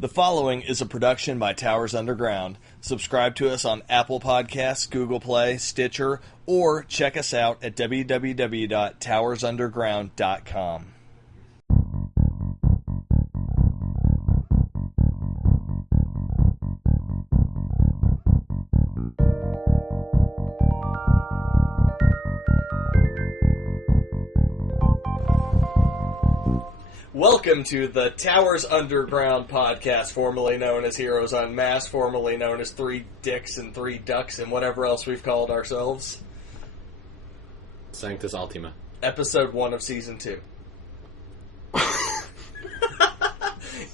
The following is a production by Towers Underground. Subscribe to us on Apple Podcasts, Google Play, Stitcher, or check us out at www.towersunderground.com. Welcome to the Towers Underground podcast, formerly known as Heroes Unmasked, formerly known as Three Dicks and Three Ducks, and whatever else we've called ourselves. Sanctus Ultima. Episode 1 of Season 2.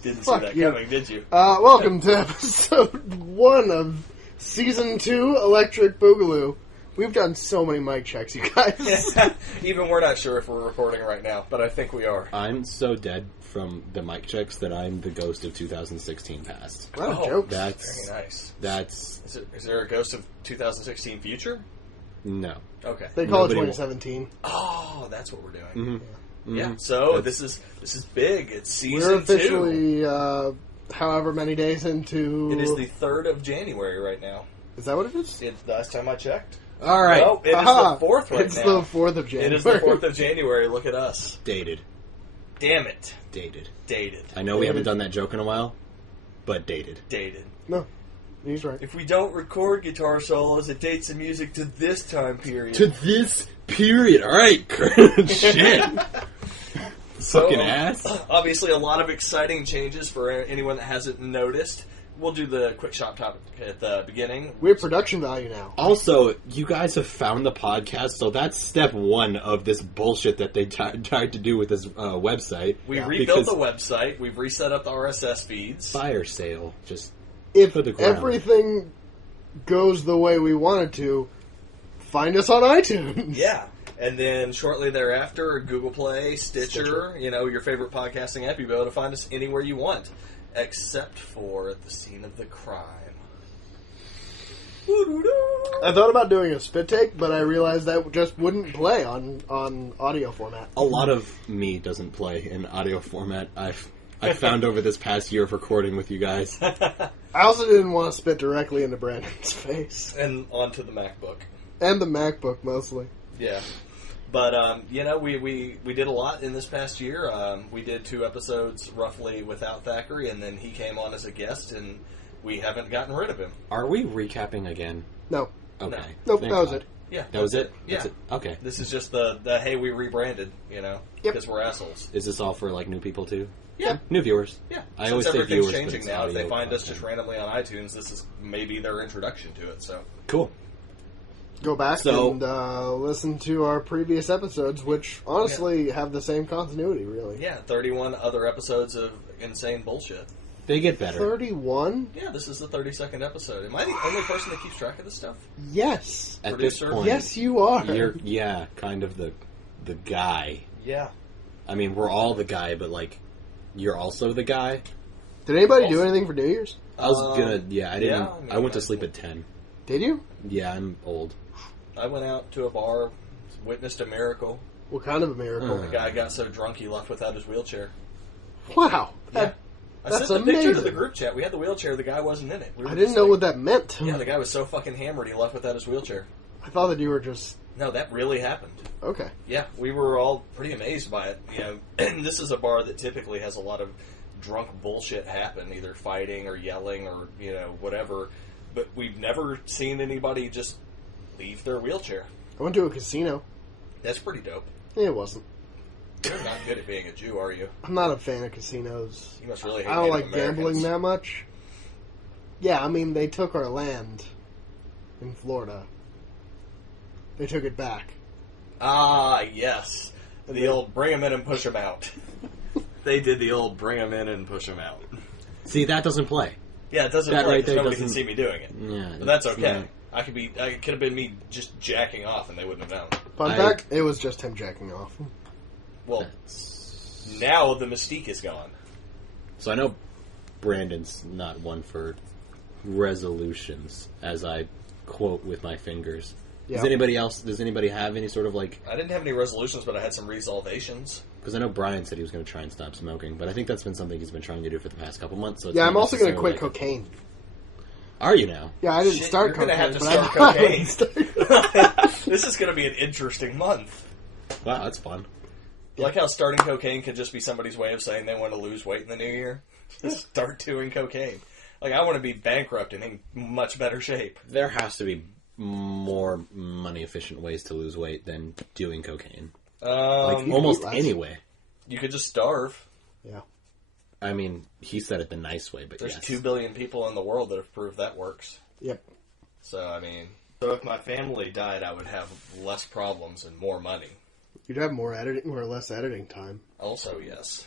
Didn't see that you. coming, did you? Welcome to episode 1 of Season 2, Electric Boogaloo. We've done so many mic checks, you guys. Even we're not sure if we're recording right now, but I think we are. I'm so dead from the mic checks that I'm the ghost of 2016 past. A lot of jokes. That's Very nice. That's Is there a Ghost of 2016 future? no. Okay. They call Nobody it will. 2017. Oh, that's what we're doing. Mm-hmm. Yeah. So That's- this is big. It's Season We're 2. officially, however many days into... It is the 3rd of January right now. Is that what it is? Last time I checked. All right. No, it is Aha! the 4th right It's now. the 4th of January. It is the 4th of January. Look at us. Dated. Damn it. Dated. Dated. I know we Dated. haven't done that joke in a while, but dated. Dated. No, he's right. If we don't record guitar solos, it dates the music to this time period. To this period. All right. Shit. So, Fucking ass. Obviously, a lot of exciting changes for anyone that hasn't noticed. We'll do the quick shop topic at the beginning. We have production value now. Also, you guys have found the podcast, so that's step 1 of this bullshit that they tried to do with this website. We Yeah. rebuilt Because- the website. We've reset up the RSS feeds. Fire sale. Just If For the ground. everything goes the way we want it to, find us on iTunes. Yeah. And then shortly thereafter, Google Play, Stitcher, your favorite podcasting app, you'll be able to find us anywhere you want. Except for at the scene of the crime. I thought about doing a spit take, but I realized that just wouldn't play on audio format. a lot of me doesn't play in audio format. I found over this past year of recording with you guys. I also didn't want to spit directly into Brandon's face. And onto the MacBook. And the MacBook, mostly. Yeah. But, we did a lot in this past year. We did 2 episodes roughly without Thackeray, and then he came on as a guest, and we haven't gotten rid of him. Are we recapping again? No. Okay. Nope, Thank that was God. it. Yeah. That was it? Yeah. That's it? Okay. This is just the hey, we rebranded, Yep. because we're assholes. Is this all for, like, new people, too? Yeah. New viewers. Yeah. I Since always say everything's viewers, but changing it's now, if they audio find us content. just randomly on iTunes, this is maybe their introduction to it, so. Cool. Go back So- and listen to our previous episodes, which honestly have the same continuity, really. Yeah, 31 other episodes of insane bullshit. They get better. 31? Yeah, this is the 32nd episode. Am I the only person that keeps track of this stuff? Yes. At Producer? this point, Yes, you are. you're, kind of the guy. Yeah. I mean, we're all the guy, but, like, you're also the guy. Did anybody do anything for New Year's? I was I didn't. yeah, I mean, I went to sleep at 10. Did you? Yeah, I'm old. I went out to a bar, witnessed a miracle. What kind of a miracle? The guy got so drunk he left without his wheelchair. Wow. Yeah. I That's sent the picture to amazing. the group chat. We had the wheelchair. The guy wasn't in it. We were I didn't just know like- what that meant. Yeah, the guy was so fucking hammered he left without his wheelchair. I thought that you were just... No, that really happened. Okay. Yeah, we were all pretty amazed by it. And this is a bar that typically has a lot of drunk bullshit happen, either fighting or yelling or, whatever. But we've never seen anybody just leave their wheelchair. I went to a casino. That's pretty dope. It wasn't. You're not good at being a Jew, are you? I'm not a fan of casinos. You must really hate I don't Native like gambling Americans. that much. Yeah, I mean, they took our land in Florida. They took it back. Ah, yes. The old bring them in and push them out. They did the old bring them in and push them out. See, that doesn't play. Yeah, it doesn't That work right because there nobody can doesn't- see me doing it. Yeah, But that's it's okay. not- I could have been me just jacking off and they wouldn't have known. Fun I- fact, it was just him jacking off. Well, now the mystique is gone. So I know Brandon's not one for resolutions, as I quote with my fingers. Yeah. Does anybody have any sort of, like... I didn't have any resolutions, but I had some resolvations. Because I know Brian said he was going to try and stop smoking, but I think that's been something he's been trying to do for the past couple months. So it's Yeah, not I'm also going to quit necessarily cocaine. Are you now? Yeah, I didn't Shit, start you're cocaine, gonna have to but start I cocaine. start- This is going to be an interesting month. Wow, that's fun. Like how starting cocaine could just be somebody's way of saying they want to lose weight in the new year. Just start doing cocaine. Like, I want to be bankrupt and in much better shape. There has to be more money-efficient ways to lose weight than doing cocaine. Like, you almost eat less. any way. You could just starve. Yeah. I mean, he said it the nice way, but There's yes. 2 billion people in the world that have proved that works. Yep. So, I mean... So if my family died, I would have less problems and more money. You'd have more editing or less editing time. Also, yes.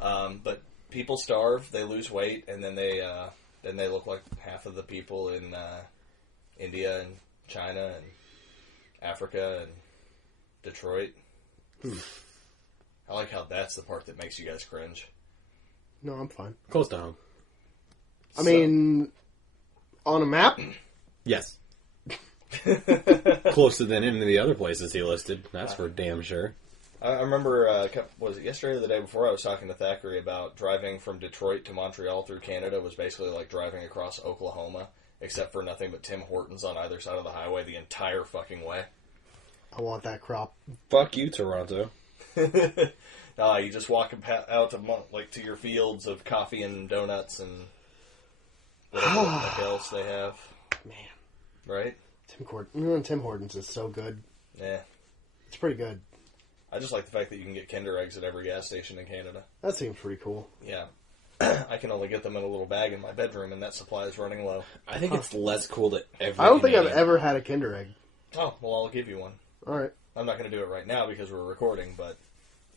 But people starve, they lose weight, and then they look like half of the people in India and China and Africa and Detroit. I like how that's the part that makes you guys cringe. No, I'm fine. Close to home. I mean, on a map, Yes. Closer than any of the other places he listed. That's for damn sure. I remember, was it yesterday or the day before, I was talking to Thackeray about driving from Detroit to Montreal through Canada was basically like driving across Oklahoma, except for nothing but Tim Hortons on either side of the highway the entire fucking way. I want that crop. Fuck you, Toronto. You just walk out to to your fields of coffee and donuts and whatever the fuck else they have, Man, right? Tim Hortons is so good. Yeah. It's pretty good. I just like the fact that you can get Kinder Eggs at every gas station in Canada. That seems pretty cool. Yeah. I can only get them in a little bag in my bedroom, and that supply is running low. I think it's less cool that every I don't think I've Canadian- ever had a Kinder Egg. Oh, well, I'll give you one. All right. I'm not going to do it right now because we're recording, but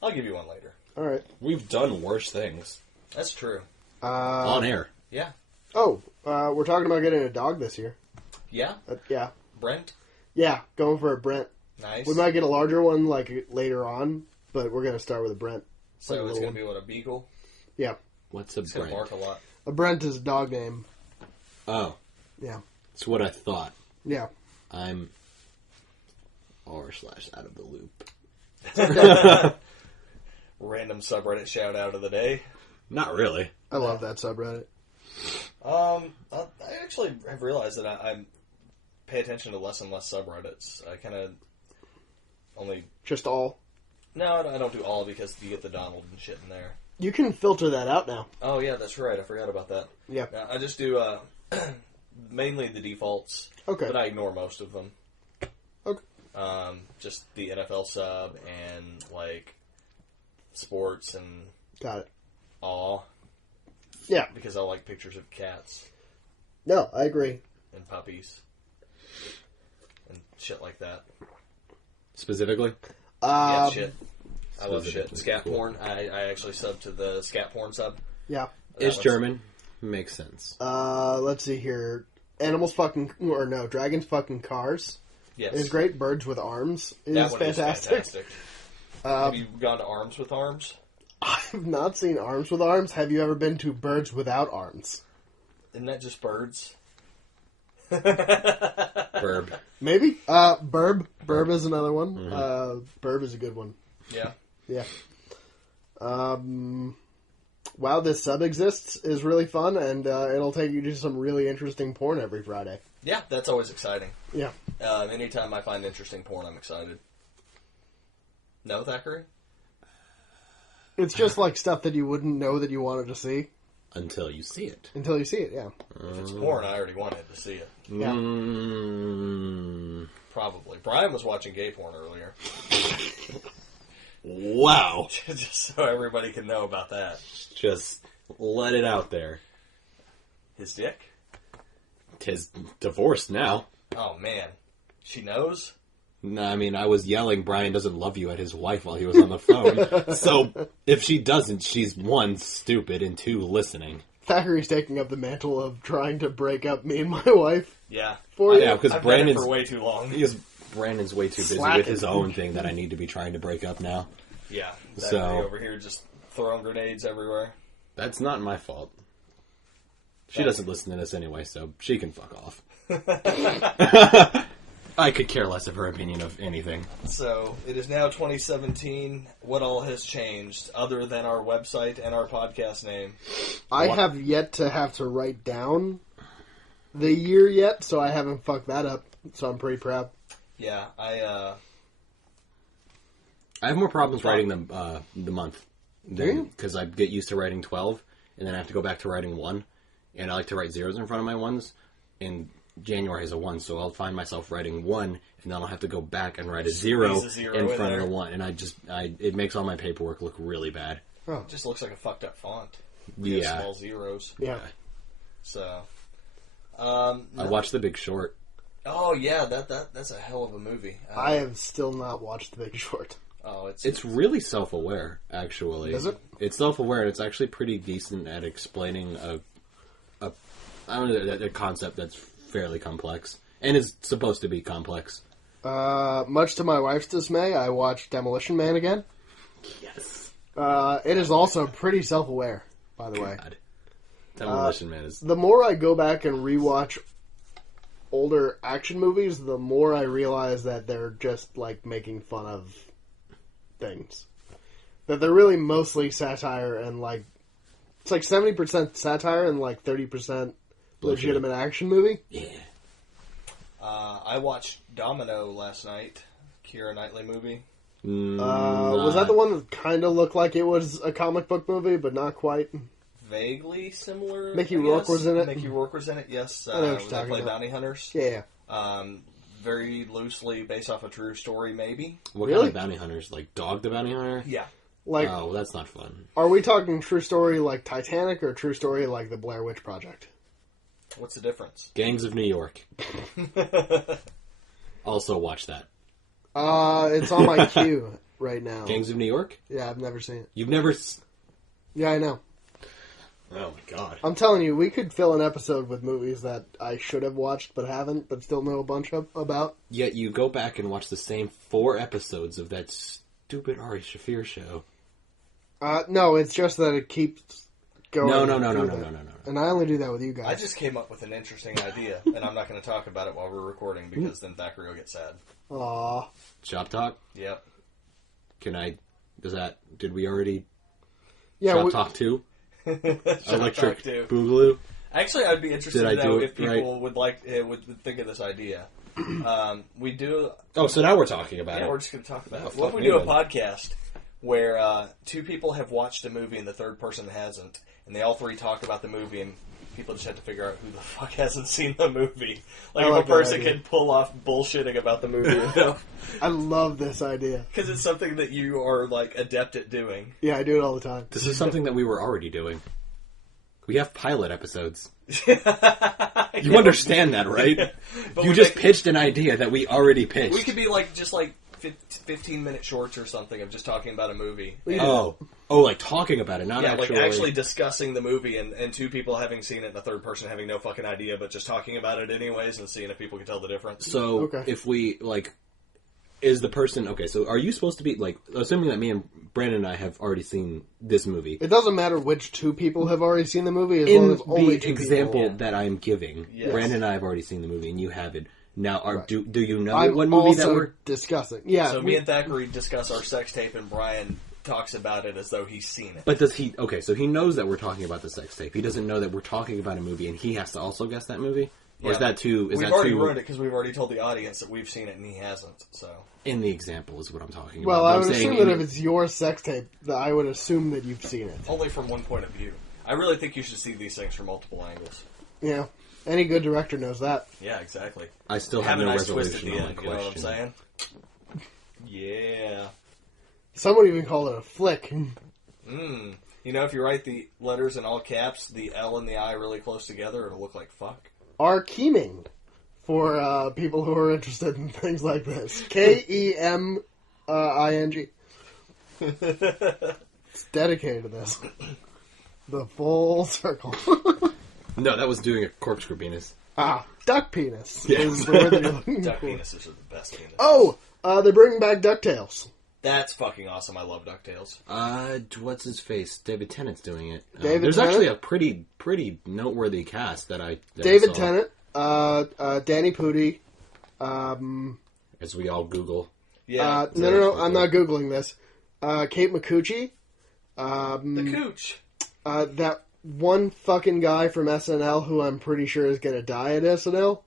I'll give you one later. All right. We've done worse things. That's true. On air. Yeah. We're talking about getting a dog this year. Yeah? Yeah. Brent? Yeah, going for a Brent. Nice. We might get a larger one later on, but we're going to start with a Brent. So like a it's little going to be, what, a beagle? Yeah. What's a It's going to brand? bark a lot. A Brent is a dog name. Oh, Yeah. it's what I thought. Yeah. I'm r/out of the loop. Random subreddit shout out of the day. Not really. I love that subreddit. I actually have realized that I pay attention to less and less subreddits. I kind of only... Just all. No, I don't do all because you get the Donald and shit in there. You can filter that out now. Oh, yeah, that's right. I forgot about that. Yeah. I just do mainly the defaults, Okay. but I ignore most of them. Okay. Just the NFL sub and, like, sports and Got it. awe, Yeah. because I like pictures of cats No, I agree. and puppies and shit like that. Specifically? Yeah, shit. I love shit. Specifically, Scat cool. porn. I actually sub to the scat porn sub. Yeah. It's one's- German. Makes sense. Let's see here. Dragons fucking cars Yes. is great. Birds with arms is That one fantastic. is fantastic. Have you gone to Arms with Arms? I've not seen Arms with Arms. Have you ever been to Birds Without Arms? Isn't that just birds? Burb. Maybe. Burb. Burb is another one. Burb is a good one. Yeah. Yeah. Wow, this sub exists is really fun, and it'll take you to some really interesting porn every Friday. Yeah, that's always exciting. Yeah. Anytime I find interesting porn, I'm excited. No, Thackeray? It's just like stuff that you wouldn't know that you wanted to see Until you see it. until you see it, yeah. If it's porn, I already wanted to see it. Yeah. Probably. Brian was watching gay porn earlier. Wow. Just so everybody can know about that. Just let it out there. His dick? 'Tis divorced now. Oh, man. She knows? No, I mean, I was yelling Brian doesn't love you at his wife while he was on the phone. So, if she doesn't, she's one, stupid, and two, listening. Thackeray's taking up the mantle of trying to break up me and my wife Yeah. for you. Yeah, because I've been it Brandon's for way too long. Brandon's way too busy Slacking. with his own thing that I need to be trying to break up now. Yeah. So- Thackeray over here just throwing grenades everywhere. That's not my fault. She doesn't listen to this anyway, so she can fuck off. I could care less of her opinion of anything. So, it is now 2017. What all has changed, other than our website and our podcast name? I have yet to have to write down the year yet, so I haven't fucked that up, so I'm pretty proud. Yeah, I have more problems writing the month. Because I get used to writing 12, and then I have to go back to writing 1, and I like to write zeros in front of my ones, and January is a 1, so I'll find myself writing 1, and then I'll have to go back and write a zero in front of the 1, and it makes all my paperwork look really bad. Oh. It just looks like a fucked up font. Yeah. Small zeros. Yeah. So, I watched The Big Short. Oh yeah, that's a hell of a movie. I have still not watched The Big Short. Oh, it's really self-aware, actually. Is it? It's self-aware, and it's actually pretty decent at explaining a concept that's fairly complex, and is supposed to be complex. Much to my wife's dismay, I watched Demolition Man again. Yes. It is also pretty self-aware, by the way. God. Demolition Man is... The more I go back and rewatch older action movies, the more I realize that they're just, like, making fun of things. That they're really mostly satire and, like... It's like 70% satire and, like, 30% legitimate action movie. Yeah. I watched Domino last night. Keira Knightley movie. Was that the one that kind of looked like it was a comic book movie, but not quite? Vaguely similar. Mickey Rourke was in it? Mickey Rourke was in it, yes. I know what you're they talking play about. bounty hunters. Yeah. Very loosely based off a true story, maybe. What Really? kind of bounty hunters? Like Dog the Bounty Hunter? Yeah. Like, Oh, that's not fun. are we talking true story like Titanic or true story like the Blair Witch Project? What's the difference? Gangs of New York. Also watch that. It's on my queue right now. Gangs of New York? Yeah, I've never seen it. You've never... Yeah, I know. Oh my god. I'm telling you, we could fill an episode with movies that I should have watched but haven't, but still know a bunch about. Yet you go back and watch the same 4 episodes of that stupid Ari Shaffir show. No, it's just that it keeps going. No. And I only do that with you guys. I just came up with an interesting idea, and I'm not going to talk about it while we're recording because then Thackeray will get sad. Aw. Shop Talk? Yep. Did we already Yeah, Shop Talk 2? Electric Boogaloo? Actually, I'd be interested Did I to know do if it people right? would think of this idea. We do. Oh, so now we're talking about Yeah, it. we're just going to talk about Oh, it. What if fuck we me do a then. podcast where 2 people have watched a movie and the third person hasn't, and they all 3 talk about the movie, and people just have to figure out who the fuck hasn't seen the movie. Like, I if like a that person idea. can pull off bullshitting about the movie, I love this idea. because it's something that you are like adept at doing. Yeah, I do it all the time. This is something that we were already doing. We have pilot episodes. You understand that, right? But You we just make- pitched an idea that we already pitched. We could be like just like 15-minute shorts or something of just talking about a movie. Oh, like talking about it, not Yeah, actually. like actually discussing the movie and 2 people having seen it and a third person having no fucking idea, but just talking about it anyways and seeing if people can tell the difference. So Okay. if we is the person okay? So are you supposed to be assuming that me and Brandon and I have already seen this movie? It doesn't matter which 2 people have already seen the movie, as In long as only the 2 example people. that I'm giving, Yes. Brandon and I have already seen the movie, and you haven't. Now, Right. do you know I'm what movie that also we're? discussing. Yeah, So me and Thackeray discuss our sex tape and Brian talks about it as though he's seen it. But does he? Okay, so he knows that we're talking about the sex tape. He doesn't know that we're talking about a movie, and he has to also guess that movie. Or is Yeah. that too? Is We've that already too? ruined it because we've already told the audience that we've seen it and he hasn't. So In the example is what I'm talking well, about. I I'm would saying assume that in- if it's your sex tape, that I would assume that you've seen it. only from one point of view. I really think you should see these things from multiple angles. Yeah. Any good director knows that. Yeah, exactly. I still Have have a no nice twist at resolution the on my end. You know what I'm question. saying? Yeah. Some would even call it a flick. You know, if you write the letters in all caps, the L and the I really close together, it'll look like fuck. Arkeming, for people who are interested in things like this. Keming. It's dedicated to this. The full circle. No, that was doing a corkscrew penis. Duck penis Yeah. is the word that you're looking Duck for. penises are the best penises. Oh, they're bringing back DuckTales. That's fucking awesome. I love DuckTales. What's his face? David Tennant's doing it. David there's Tennant? actually a pretty noteworthy cast that I David saw. Tennant, Danny Pudi, As we all Google. Yeah. No, I'm not Googling this. Kate Micucci. The Cooch. That one fucking guy from SNL who I'm pretty sure is going to die at SNL.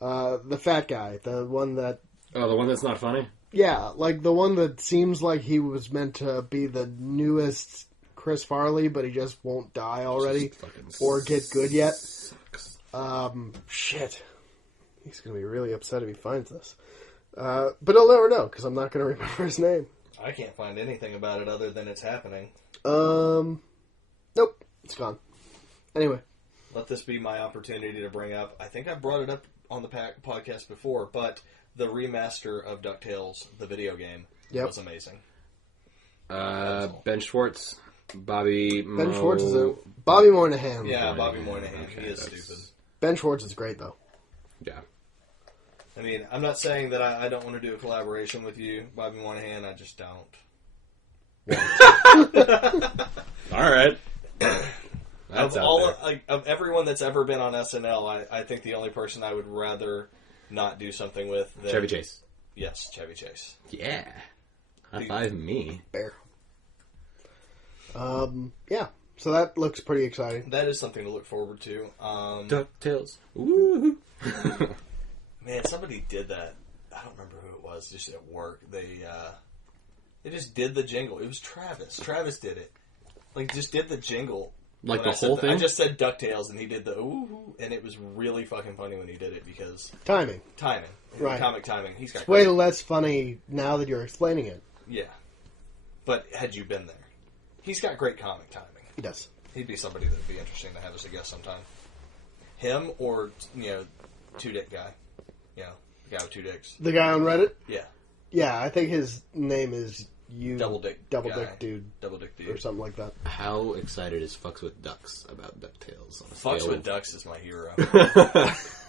The fat guy. The one that... Oh, the one that's not funny? Yeah, like the one that seems like he was meant to be the newest Chris Farley, but he just won't die already or get good yet. Sucks. Shit. He's going to be really upset if he finds this. But I'll never know, because I'm not going to remember his name. I can't find anything about it other than it's happening. Nope. It's gone. Anyway. Let this be my opportunity to bring up, I think I brought it up on the podcast before, but the remaster of DuckTales, the video game, was amazing. Ben Schwartz, Bobby Ben Schwartz is a... Bobby Moynihan. Yeah, Bobby Moynihan. He is stupid. Ben Schwartz is great, though. Yeah. I mean, I'm not saying that I don't want to do a collaboration with you, Bobby Moynihan. I just don't. All right. Of everyone that's ever been on SNL, I think the only person I would rather not do something with than... Chevy Chase. Yes, Chevy Chase. Yeah. High five me. Bear. Yeah. So that looks pretty exciting. That is something to look forward to. DuckTales. Woo! Man, somebody did that. I don't remember who it was. Just at work, they just did the jingle. It was Travis. Travis did it. Like, just did the jingle. Like the whole thing? I just said DuckTales, and he did the ooh, and it was really fucking funny when he did it because Timing. Right? Comic timing. He's got it's way less funny now that you're explaining it. Yeah, but had you been there, he's got great comic timing. He does. He'd be somebody that'd be interesting to have as a guest sometime. Him or Two Dick guy. The guy with two dicks. The guy on Reddit? Yeah. Yeah, I think his name is Double Dick Dude. Double Dick Dude. Or something like that. How excited is Fucks with Ducks about DuckTales? Fucks with Ducks is my hero.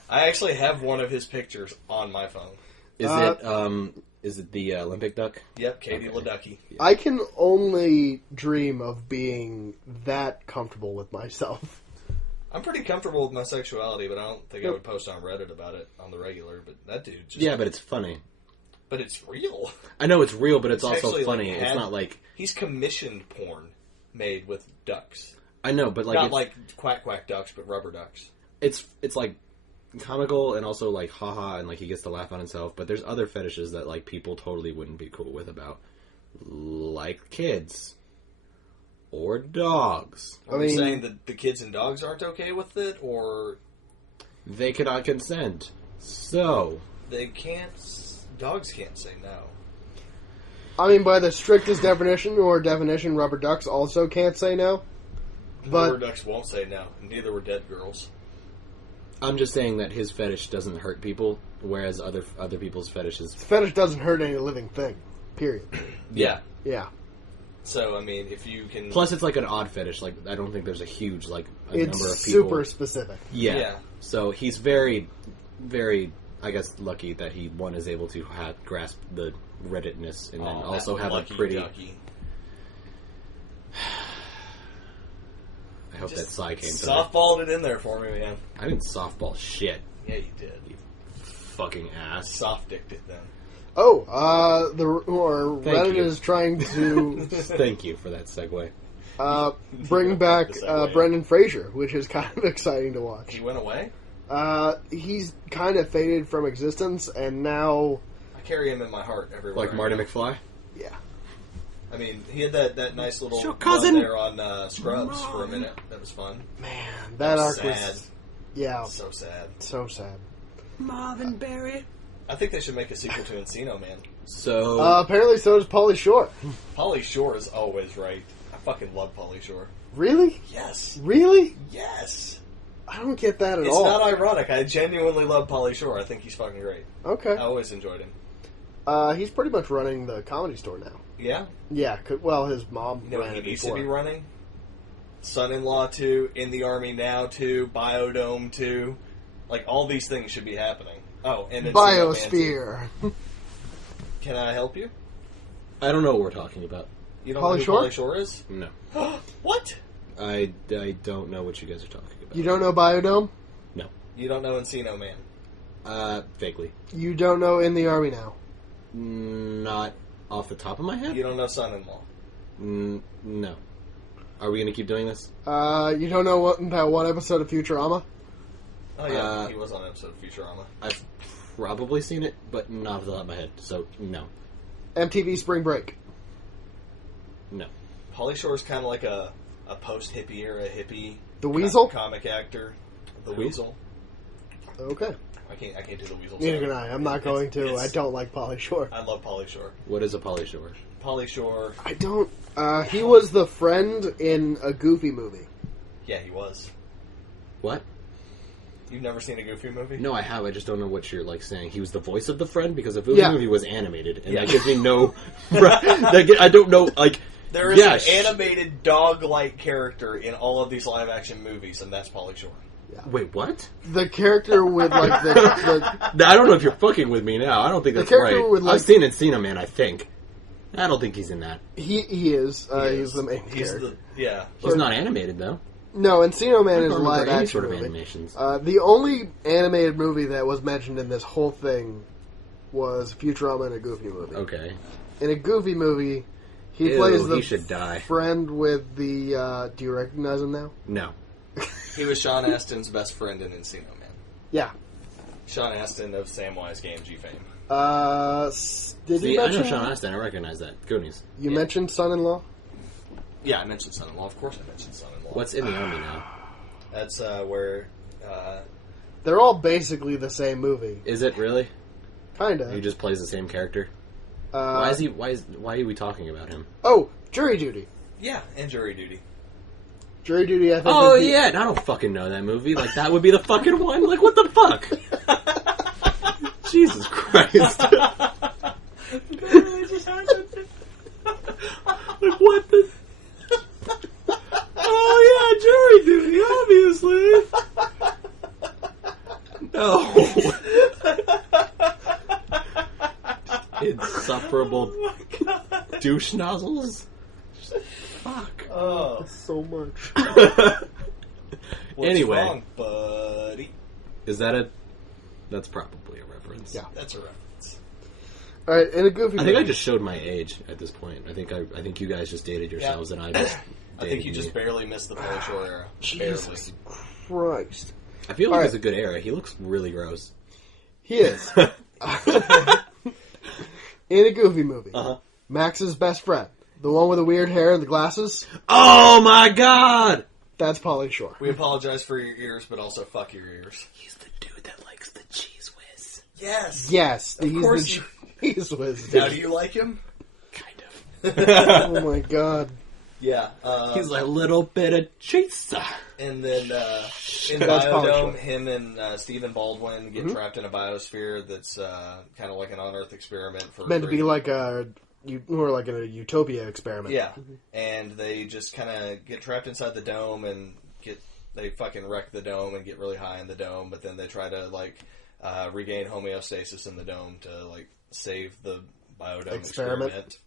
I actually have one of his pictures on my phone. Is it the Olympic duck? Yep, Katie Ledecky. Yeah. I can only dream of being that comfortable with myself. I'm pretty comfortable with my sexuality, but I don't think I would post on Reddit about it on the regular. But that dude just... Yeah, but it's funny. But it's real. I know it's real, but it's also actually, funny. It's not like... He's commissioned porn made with ducks. I know, but like... Not like quack quack ducks, but rubber ducks. It's like comical and also like haha, and like he gets to laugh on himself, but there's other fetishes that like people totally wouldn't be cool with about. Like kids. Or dogs. Are you saying that the kids and dogs aren't okay with it, or... They cannot consent. So... They can't... Dogs can't say no. I mean, by the strictest definition, rubber ducks also can't say no. But Rubber ducks won't say no. Neither were dead girls. I'm just saying that his fetish doesn't hurt people, whereas other people's fetishes... fetish doesn't hurt any living thing. Period. Yeah. Yeah. So, I mean, if you can... Plus, it's like an odd fetish. Like, I don't think there's a huge, like, a It's number of people... super specific. Yeah. So, he's very, very, I guess, lucky that he, one, is able to grasp the Redditness and then also have a pretty... Ducky. I hope that sigh came through. Softballed it in there for me, man. I didn't softball shit. Yeah, you did. You fucking ass. Soft-dicked it then. Oh, Reddit you. is trying to Thank you for that segue. bring back The segue. Brendan Fraser, which is kind of exciting to watch. He went away? He's kind of faded from existence, and now... I carry him in my heart everywhere. Like Marty McFly? Yeah. I mean, he had that nice little Your cousin. run there on Scrubs for a minute. That was fun. Man, that arc sad. was... Yeah, So sad. so sad. Marvin Berry. I think they should make a sequel to Encino Man. So... Apparently so does Pauly Shore. Pauly Shore is always right. I fucking love Pauly Shore. Really? Yes. Really? Yes. I don't get that at It's all. not ironic. I genuinely love Pauly Shore. I think he's fucking great. Okay. I always enjoyed him. He's pretty much running the Comedy Store now. Yeah? Yeah, well, his mom You know what ran he it needs before. to be running? Son-in-Law 2, In the Army Now 2, Biodome 2. Like, all these things should be happening. Oh, and Encino Man 2. Biosphere. Can I help you? I don't know what we're talking about. You don't Pauly know who Shore? Pauly Shore is? No. What? I don't know what you guys are talking about. You don't know Biodome? No. You don't know Encino Man? Vaguely. You don't know In the Army Now. Not off the top of my head? You don't know Son-in-Law. No. Are we going to keep doing this? You don't know that one episode of Futurama? Oh yeah, he was on an episode of Futurama. I've probably seen it, but not off the top of my head, so no. MTV Spring Break. No. Pauly Shore's kind of like a post-hippie era hippie. The Weasel? Comic actor. The Who? Weasel. Okay. I can't do the Weasel. Neither sorry. can I. I'm not going to. I don't like Pauly Shore. I love Pauly Shore. What is a Pauly Shore? Pauly Shore. I don't. He was the friend in a Goofy movie. Yeah, he was. What? You've never seen a Goofy movie? No, I have. I just don't know what you're like saying. He was the voice of the friend because the movie was animated, and that gives me no. I don't know. Like there is an animated dog-like character in all of these live-action movies, and that's Pauly Shore. Wait, what? The character with like the I don't know if you're fucking with me now. I don't think that's character right. with, like- I've seen Encino Man, I think. I don't think he's in that. he is. He's the main character. He's not animated though. No, Encino Man I is don't live remember any action sort of movie. animations. The only animated movie that was mentioned in this whole thing was Futurama in a Goofy movie. Okay. In a Goofy movie, he Ew, plays the he should die. friend with the. Do you recognize him now? No. He was Sean Astin's best friend in Encino Man. Yeah. Sean Astin of Samwise Gamgee fame. Did See, you I mention? know Sean Astin. I recognize that. Goonies. You Yeah. mentioned Son-in-Law. Yeah, I mentioned Son-in-Law. Of course I mentioned Son-in-Law. What's in the army now? That's where... They're all basically the same movie, Is it really? kinda. He just plays the same character. Why are we talking about him? Oh, Jury Duty. yeah, and Jury Duty. Jury Duty. I think. Oh would be- yeah, and I don't fucking know that movie. Like that would be the fucking one. Like what the fuck? Jesus Christ! Like what the? Oh yeah, Jury Duty, obviously. No. Insufferable douche nozzles. Fuck. Oh. So much. What's Anyway. wrong, buddy? Is that a? That's probably a reference. Yeah. That's a reference. All right, in a Goofy. I think I movie. just showed my age at this point. I think you guys just dated yourselves, and I just. I think dated you me. just barely missed the Pauly Shore era. Jesus Christ. I feel like All it's right. a good era. He looks really gross. He is. In a Goofy movie, Uh-huh. Max's best friend, the one with the weird hair and the glasses, Oh my god! that's Pauly Shore. We apologize for your ears, but also fuck your ears. He's the dude that likes the cheese whiz. Yes. Yes, Of he's course the you- cheese whiz. Now, do you like him? Kind of. Oh my god. Yeah. He's a little bit of chaser. And then in That's Pauly Biodome, Shore. him and Stephen Baldwin get trapped in a biosphere that's kind of like an on-Earth experiment for Meant to be breeding. like a utopia experiment. Yeah, and they just kind of get trapped inside the dome and they fucking wreck the dome and get really high in the dome, but then they try to like regain homeostasis in the dome to like save the biodome experiment.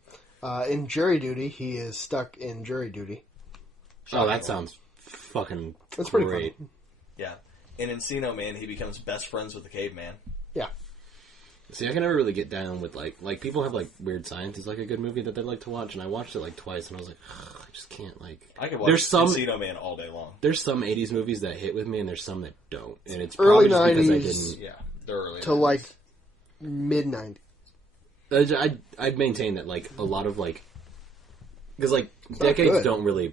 In Jury Duty, he is stuck in Jury Duty. Oh, that sounds fucking That's pretty great. fun. Yeah, in Encino Man, he becomes best friends with the caveman. Yeah. See, I can never really get down with like people have like Weird Science is like a good movie that they like to watch, and I watched it like twice, and I was like, I just can't like. I could watch There's some Encino Man all day long. there's some '80s movies that hit with me, and there's some that don't, and it's Early probably just because I 90s. didn't. Yeah, they're early To 90s. like mid 90s. I'd maintain that like a lot of like because like not decades good. don't really.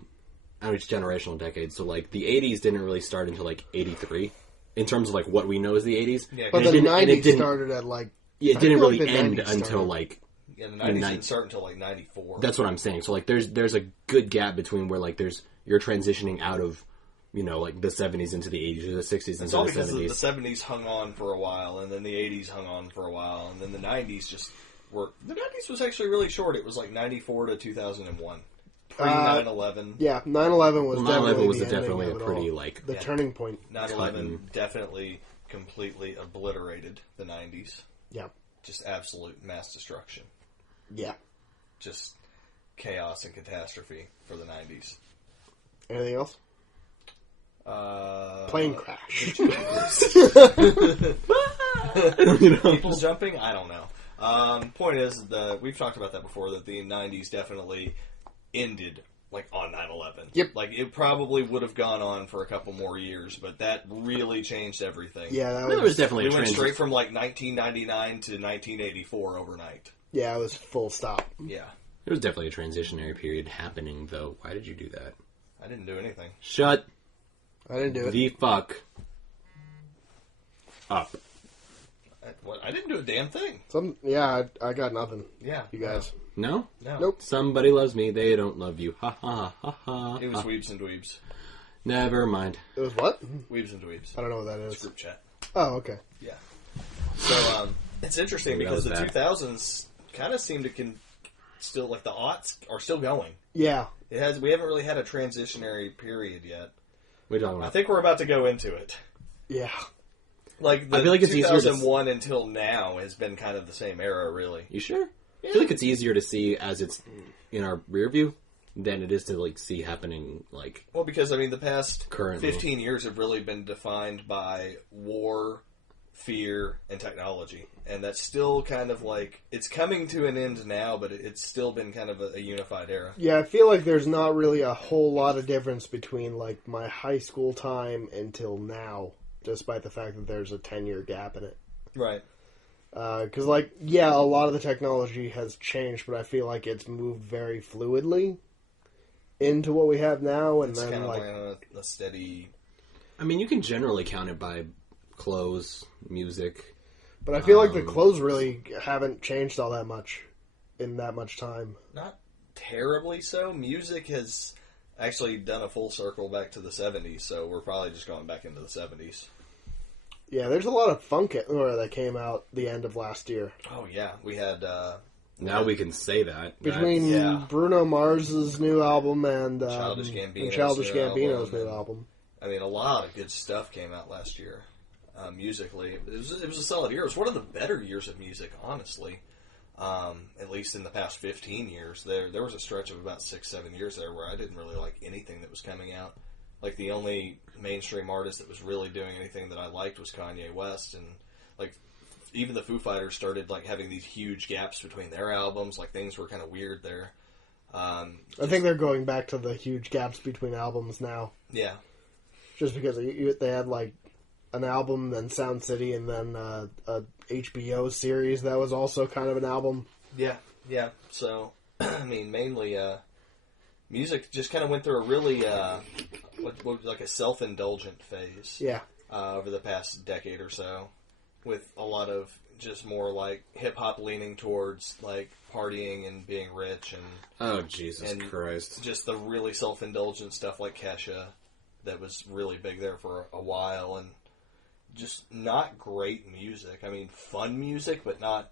I mean, it's generational decades, so like the '80s didn't really start until like '83 in terms of like what we know as the '80s. Yeah, But And the it didn't- and it 90s didn't- started at like. Yeah, it I didn't feel really like the end 90s until started. like Yeah, the 90s didn't start until like 94. that's what I'm saying. So like there's a good gap between where like you're transitioning out of like the 70s into the 80s or the 60s It's into all the because 70s. the 70s hung on for a while, and then the 80s hung on for a while, and then the 90s just were... The 90s was actually really short. It was like 94 to 2001. Pre-9/11. Yeah, 9/11 was Well, 9/11 definitely was the definitely ending a of it pretty all. like the Yeah. turning point. 9/11 definitely completely obliterated the 90s. Yeah, Just absolute mass destruction. yeah. Just chaos and catastrophe for the 90s. Anything else? Plane crash. People jumping? I don't know. Point is, we've talked about that before, that the 90s definitely ended like on 9/11. Yep. Like, it probably would have gone on for a couple more years, but that really changed everything. Yeah, that There was definitely We a went transition. straight from like 1999 to 1984 overnight. Yeah, it was full stop. Yeah. There was definitely a transitionary period happening, though. Why did you do that? I didn't do anything. Shut I didn't do it. the fuck up. I didn't do a damn thing. I got nothing. Yeah. You guys. No? No. Nope. Somebody loves me, they don't love you. Ha ha ha ha. It was Weebs and Dweebs. Never mind. It was what? Weebs and Dweebs. I don't know what that It's is. group chat. Oh, okay. Yeah. So, it's interesting Maybe that because the was bad. 2000s kind of seem to still, like, the aughts are still going. Yeah. We haven't really had a transitionary period yet. What are you talking I about? think we're about to go into it. Yeah. Like, the I feel like it's easier to 2001 until now has been kind of the same era, really. You sure? I feel like it's easier to see as it's in our rear view than it is to like see happening like Well, because, I mean, the past Currently. 15 years have really been defined by war, fear, and technology. And that's still kind of like, it's coming to an end now, but it's still been kind of a unified era. Yeah, I feel like there's not really a whole lot of difference between like my high school time until now, despite the fact that there's a 10-year gap in it. Right. Because, like, yeah, a lot of the technology has changed, but I feel like it's moved very fluidly into what we have now, and It's then, kind of like, like a steady... I mean you can generally count it by clothes, music. but I feel like the clothes really haven't changed all that much in that much time. Not terribly so. Music has actually done a full circle back to the 70s, so we're probably just going back into the 70s. Yeah, there's a lot of funk that came out the end of last year. Oh, yeah. We had... Now we can say that. Between yeah. Bruno Mars's new album and Childish Gambino's Childish new Gambino's album, new and- album. I mean, a lot of good stuff came out last year, musically. It was a solid year. It was one of the better years of music, honestly. At least in the past 15 years. There was a stretch of about 6-7 years there where I didn't really like anything that was coming out. Like, the only mainstream artist that was really doing anything that I liked was Kanye West, and, like, even the Foo Fighters started, like, having these huge gaps between their albums. Like, things were kind of weird there. I think they're going back to the huge gaps between albums now. Yeah. Just because they had, like, an album, then Sound City, and then a HBO series that was also kind of an album. Yeah. So, I mean, mainly, music just kind of went through a really, like a self-indulgent phase. Yeah. Over the past decade or so, with a lot of just more like hip hop leaning towards like partying and being rich, and Oh Jesus And- Christ. just the really self-indulgent stuff like Kesha that was really big there for a while, and just not great music. I mean, fun music, but not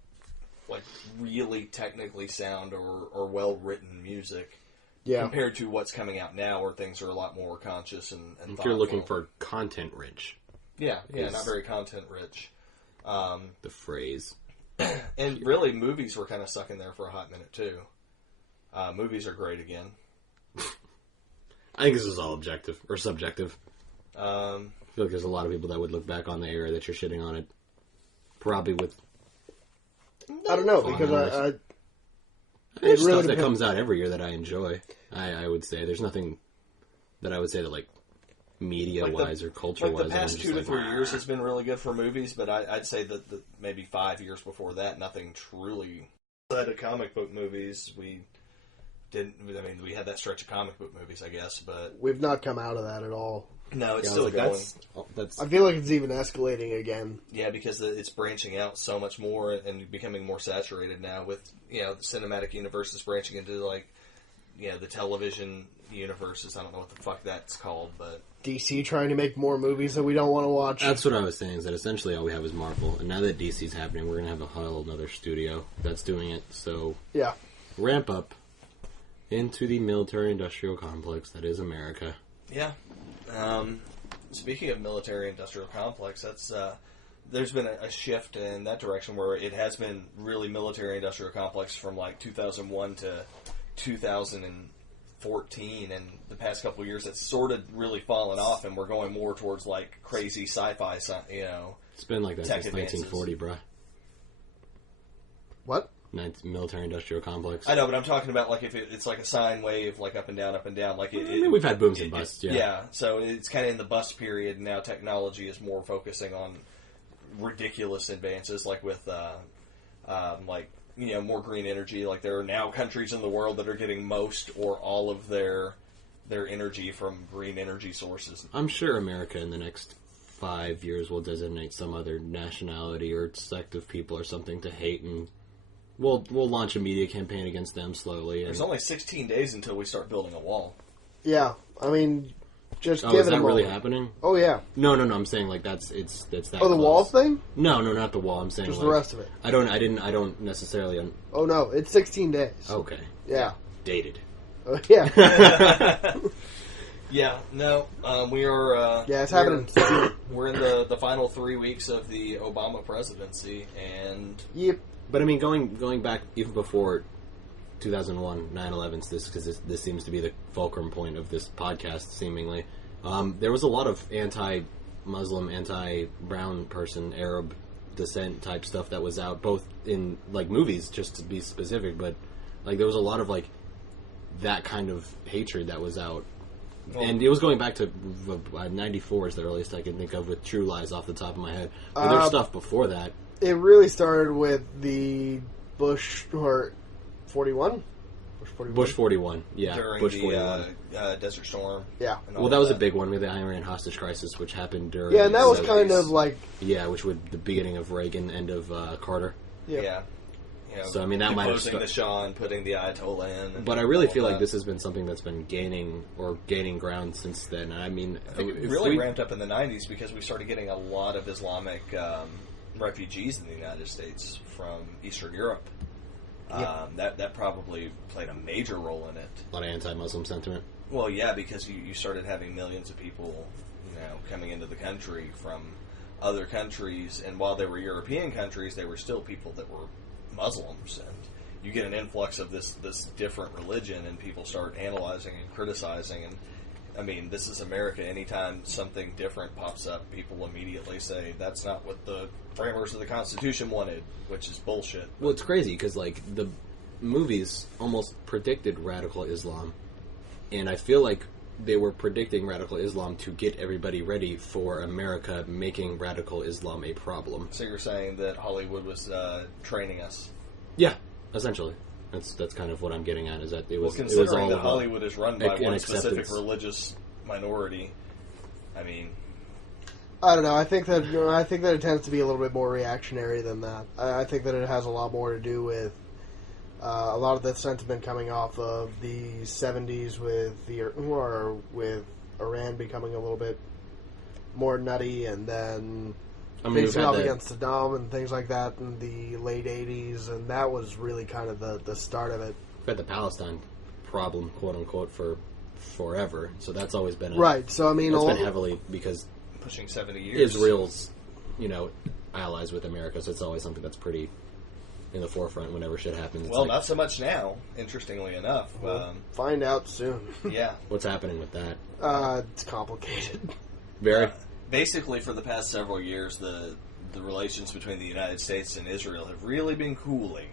like really technically sound or well written music. Yeah. Compared to what's coming out now, where things are a lot more conscious and If thoughtful. you're looking for content rich, yeah, is- not very content rich. the phrase. And really, movies were kind of stuck in there for a hot minute too. Movies are great again. I think this is all objective or subjective. I Um, feel like there's a lot of people that would look back on the era that you're shitting on it, probably with I don't know, because There's really stuff that depends. comes out every year that I enjoy. I would say there's nothing that I would say that like media wise or culture like wise. the past 2 to 3 years has been really good for movies, but I'd say that maybe 5 years before that, nothing truly. Outside of comic book movies, we didn't. I mean, we had that stretch of comic book movies, I guess, but we've not come out of that at all. no, it's Yeah, still going. that's I feel like it's even escalating again. Yeah, because it's branching out so much more and becoming more saturated now with, the cinematic universes branching into, like, the television universes. I don't know what the fuck that's called, but... DC trying to make more movies that we don't want to watch. That's what I was saying, is that essentially all we have is Marvel. And now that DC's happening, we're going to have a whole another studio that's doing it. So Yeah. ramp up into the military-industrial complex that is America. Yeah. Speaking of military-industrial complex, that's... there's been a shift in that direction where it has been really military-industrial complex from, like, 2001 to 2014, and the past couple of years it's sort of really fallen off, and we're going more towards, like, crazy sci-fi, It's been like that tech since advances. 1940, bruh. What? Military-industrial complex. I know, but I'm talking about like if it's like a sine wave, like up and down, up and down. Like I mean, we've had booms and busts, yeah. Yeah, so it's kind of in the bust period. And now technology is more focusing on ridiculous advances, like with like more green energy. Like there are now countries in the world that are getting most or all of their energy from green energy sources. I'm sure America in the next 5 years will designate some other nationality or sect of people or something to hate, and we'll launch a media campaign against them slowly. And... There's only 16 days until we start building a wall. Yeah, I mean, just Oh, give is it a that really moment. happening? Oh yeah. No. I'm saying like that's that. Oh, the wall close. thing? No, not the wall. I'm saying Just like, the rest of it. I don't necessarily. Oh no, it's 16 days. Okay, Yeah. dated. Yeah. Yeah, no, we are. Yeah, it's happening. We're in the final 3 weeks of the Obama presidency, and Yep. But I mean, going back even before 2001, 9/11, because this seems to be the fulcrum point of this podcast, seemingly. There was a lot of anti-Muslim, anti-brown person, Arab descent type stuff that was out, both in like movies, just to be specific, but like there was a lot of like that kind of hatred that was out. And it was going back to 94 is the earliest I can think of with True Lies off the top of my head. But there's stuff before that. It really started with the Bush or 41. Bush 41, yeah. during Bush the 41. Desert Storm. Yeah. and all Well, that was of a big one with the Iran hostage crisis, which happened during... Yeah, and that was the- kind of like Yeah, which was the beginning of Reagan, end of Carter. Yeah. So, I mean, that might have deposing the Shah and putting the Ayatollah in. And But I really all feel like that. this has been something that's been gaining ground since then. I mean, I think it if really we- ramped up in the 90s because we started getting a lot of Islamic refugees in the United States from Eastern Europe. That probably played a major role in it. a lot of anti-Muslim sentiment. Well, yeah, because you started having millions of people, coming into the country from other countries, and while they were European countries, they were still people that were Muslims, and you get an influx of this different religion, and people start analyzing and criticizing, and I mean, this is America. Anytime something different pops up, people immediately say, that's not what the framers of the Constitution wanted, which is bullshit. Well, it's crazy because like the movies almost predicted radical Islam, and I feel like they were predicting radical Islam to get everybody ready for America making radical Islam a problem. So you're saying that Hollywood was training us? Yeah, essentially. That's kind of what I'm getting at. Is that it was Well, it was considering all that about Hollywood is run by an one specific acceptance. religious minority, I mean, I don't know. I think that it tends to be a little bit more reactionary than that. I think that it has a lot more to do with a lot of the sentiment coming off of the 70s with Iran becoming a little bit more nutty, and then we've facing had off that- against Saddam and things like that in the late 80s, and that was really kind of the start of it. we've had the Palestine problem, quote unquote, for forever. So that's always been Right. So I mean, It's a been lot- heavily because pushing 70 years. Israel's, allies with America, so it's always something that's pretty in the forefront whenever shit happens. It's Well, like, not so much now, interestingly enough. find out soon. Yeah. what's happening with that? It's complicated. Very. Basically, for the past several years, the relations between the United States and Israel have really been cooling.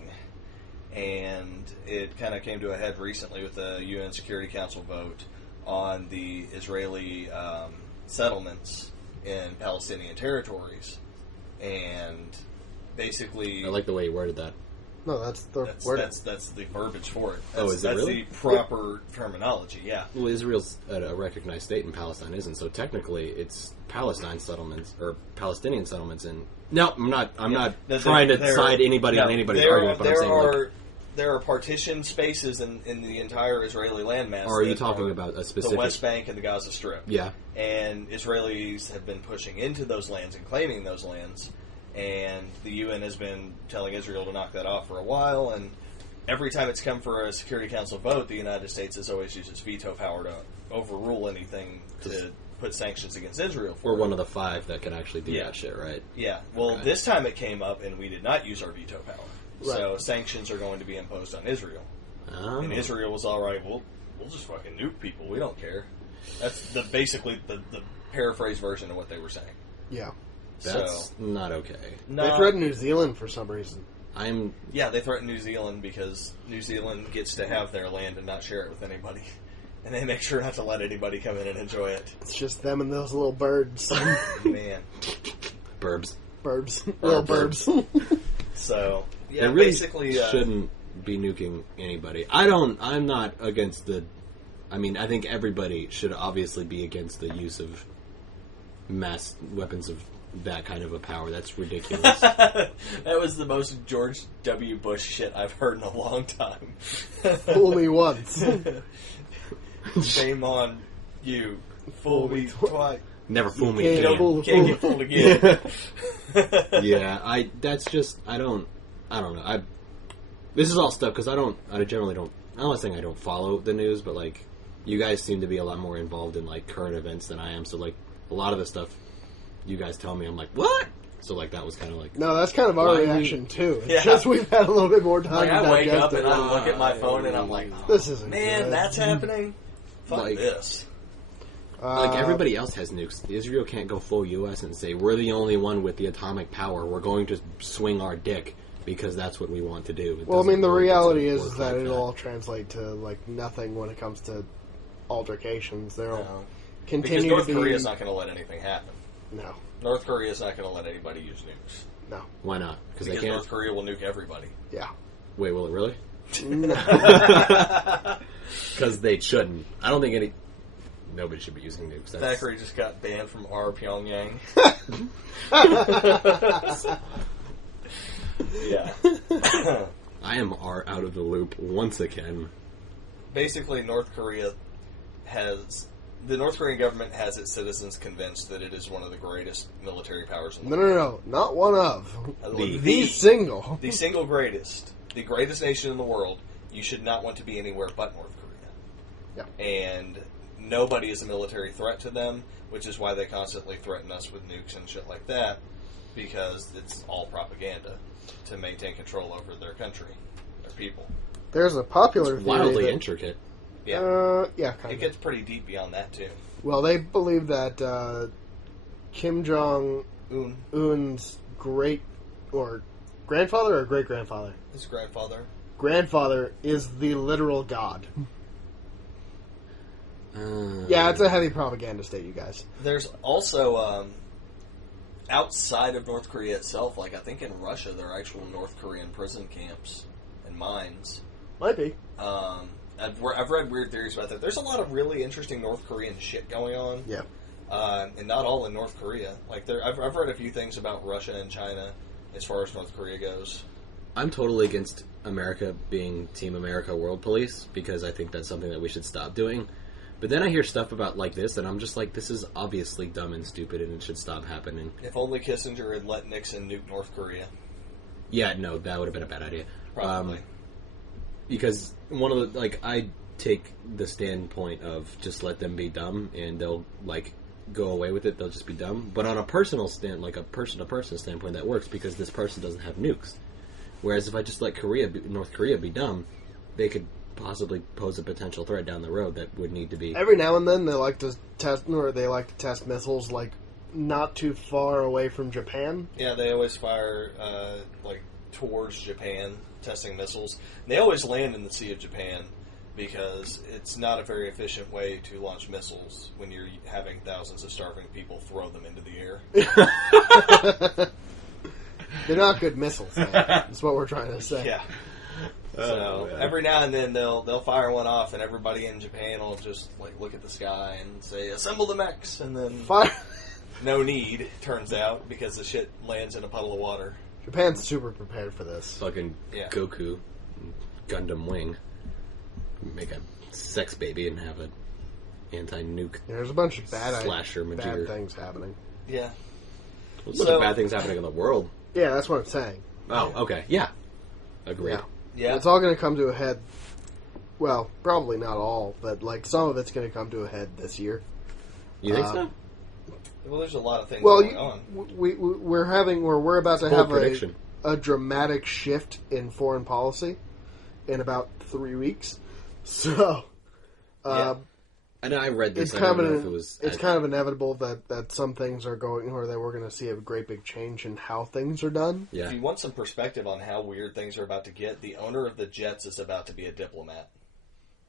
And it kind of came to a head recently with the UN Security Council vote on the Israeli settlements in Palestinian territories. And basically... I like the way you worded that. No, that's the word. That's the verbiage for it. Oh, That's, is it that's really? the proper terminology, yeah. Well, Israel's a recognized state and Palestine isn't, so technically it's Palestine settlements or Palestinian settlements. And no, I'm not trying to side anybody on anybody's argument, but I'm saying there are partition spaces in the entire Israeli landmass. Or are you that talking about a specific... the West Bank and the Gaza Strip? Yeah. And Israelis have been pushing into those lands and claiming those lands, and the UN has been telling Israel to knock that off for a while, and every time it's come for a Security Council vote, the United States has always used its veto power to overrule anything to put sanctions against Israel for. We're one of the 5 that can actually do Yeah. that shit, right? Yeah, well, Okay. this time it came up, and we did not use our veto power. Right. So sanctions are going to be imposed on Israel. Oh. And Israel was all right, we'll just fucking nuke people. We don't care. That's basically the paraphrase version of what they were saying. Yeah. That's not okay. They threatened New Zealand for some reason. Yeah, they threatened New Zealand because New Zealand gets to have their land and not share it with anybody. And they make sure not to let anybody come in and enjoy it. It's just them and those little birds. Man. Burbs. Little burbs. So, yeah, they really basically... shouldn't be nuking anybody. I'm not against the... I mean, I think everybody should obviously be against the use of mass weapons of that kind of a power. That's ridiculous. That was the most George W. Bush shit I've heard in a long time. Fool me once. Shame on you. Fool me twice. Never fool me can't again. fool- Can't get fooled again. Yeah, I don't know. This is all stuff because I generally don't, I'm not saying I don't follow the news, but like, you guys seem to be a lot more involved in like current events than I am, so like, a lot of the stuff you guys tell me, I'm like, what? So like, that was kind of like... No, that's kind of our Why reaction too. It's Yeah. just we've had a little bit more time Like, to I wake digest up it. and I look at my phone and I'm like, oh, This isn't man, good. that's happening? Fuck Like- this. Like, everybody else has nukes. Israel can't go full U.S. and say, we're the only one with the atomic power. We're going to swing our dick because that's what we want to do. Well, I mean, the doesn't reality work is like that it'll all translate to like nothing when it comes to altercations. They'll No. Because continue North to be Korea's not going to let anything happen. no. North Korea's not going to let anybody use nukes. Why not? Because they Because can't. North Korea will nuke everybody. Yeah. Wait, will it really? No. Because they shouldn't. I don't think nobody should be using nukes. That's, Thackeray just got banned from our Pyongyang. Yeah. I am out of the loop once again. Basically, North Korea the North Korean government has its citizens convinced that it is one of the greatest military powers in the world. No. Not one of. The The single. the single greatest, the greatest nation in the world. You should not want to be anywhere but North Korea. Yeah. And nobody is a military threat to them, which is why they constantly threaten us with nukes and shit like that, because it's all propaganda to maintain control over their country, their people. There's a popular It's theory wildly that, intrate. Yeah. yeah, It kind of. gets pretty deep beyond that, too. Well, they believe that Kim Jong Un's great or grandfather or great grandfather. His grandfather. Grandfather is the literal god. Yeah, it's a heavy propaganda state, you guys. There's also, outside of North Korea itself, like I think in Russia, there are actual North Korean prison camps and mines. Might be. I've read weird theories about that. There's a lot of really interesting North Korean shit going on. Yeah. And not all in North Korea. Like I've read a few things about Russia and China as far as North Korea goes. I'm totally against America being Team America World Police because I think that's something that we should stop doing. But then I hear stuff about like this, and I'm just like, this is obviously dumb and stupid, and it should stop happening. If only Kissinger had let Nixon nuke North Korea. Yeah, no, that would have been a bad idea. Probably. Because one of the, like, I take the standpoint of just let them be dumb, and they'll, like, go away with it, they'll just be dumb. But on a personal like a person-to-person standpoint, that works because this person doesn't have nukes. Whereas if I just let North Korea be dumb, they could possibly pose a potential threat down the road that would need to be... Every now and then they like to test missiles like not too far away from Japan. Yeah, they always fire like towards Japan, testing missiles. And they always land in the Sea of Japan because it's not a very efficient way to launch missiles when you're having thousands of starving people throw them into the air. They're not good missiles. That's what we're trying to say. Yeah. So every now and then they'll fire one off, and everybody in Japan will just like look at the sky and say, "Assemble the mechs," and then Fire. no need, turns out, because the shit lands in a puddle of water. Japan's super prepared for this. Fucking Yeah. Goku, Gundam Wing, make a sex baby and have an anti-nuke. There's a bunch of bad Slasher majigger. things happening. Yeah. There's a bunch of bad things happening in the world. Yeah, that's what I'm saying. Oh, okay. Yeah. Agreed. Yeah. Yeah. It's all going to come to a head. Well, probably not all, but like some of it's going to come to a head this year. You think so? Well, there's a lot of things Well, going on. we're about to Bold have prediction. a dramatic shift in foreign policy in about 3 weeks. So, Yeah. I know I read this. It's I kind don't of know if it was. it's kind of inevitable that some things are going, or that we're going to see a great big change in how things are done. Yeah. If you want some perspective on how weird things are about to get, the owner of the Jets is about to be a diplomat.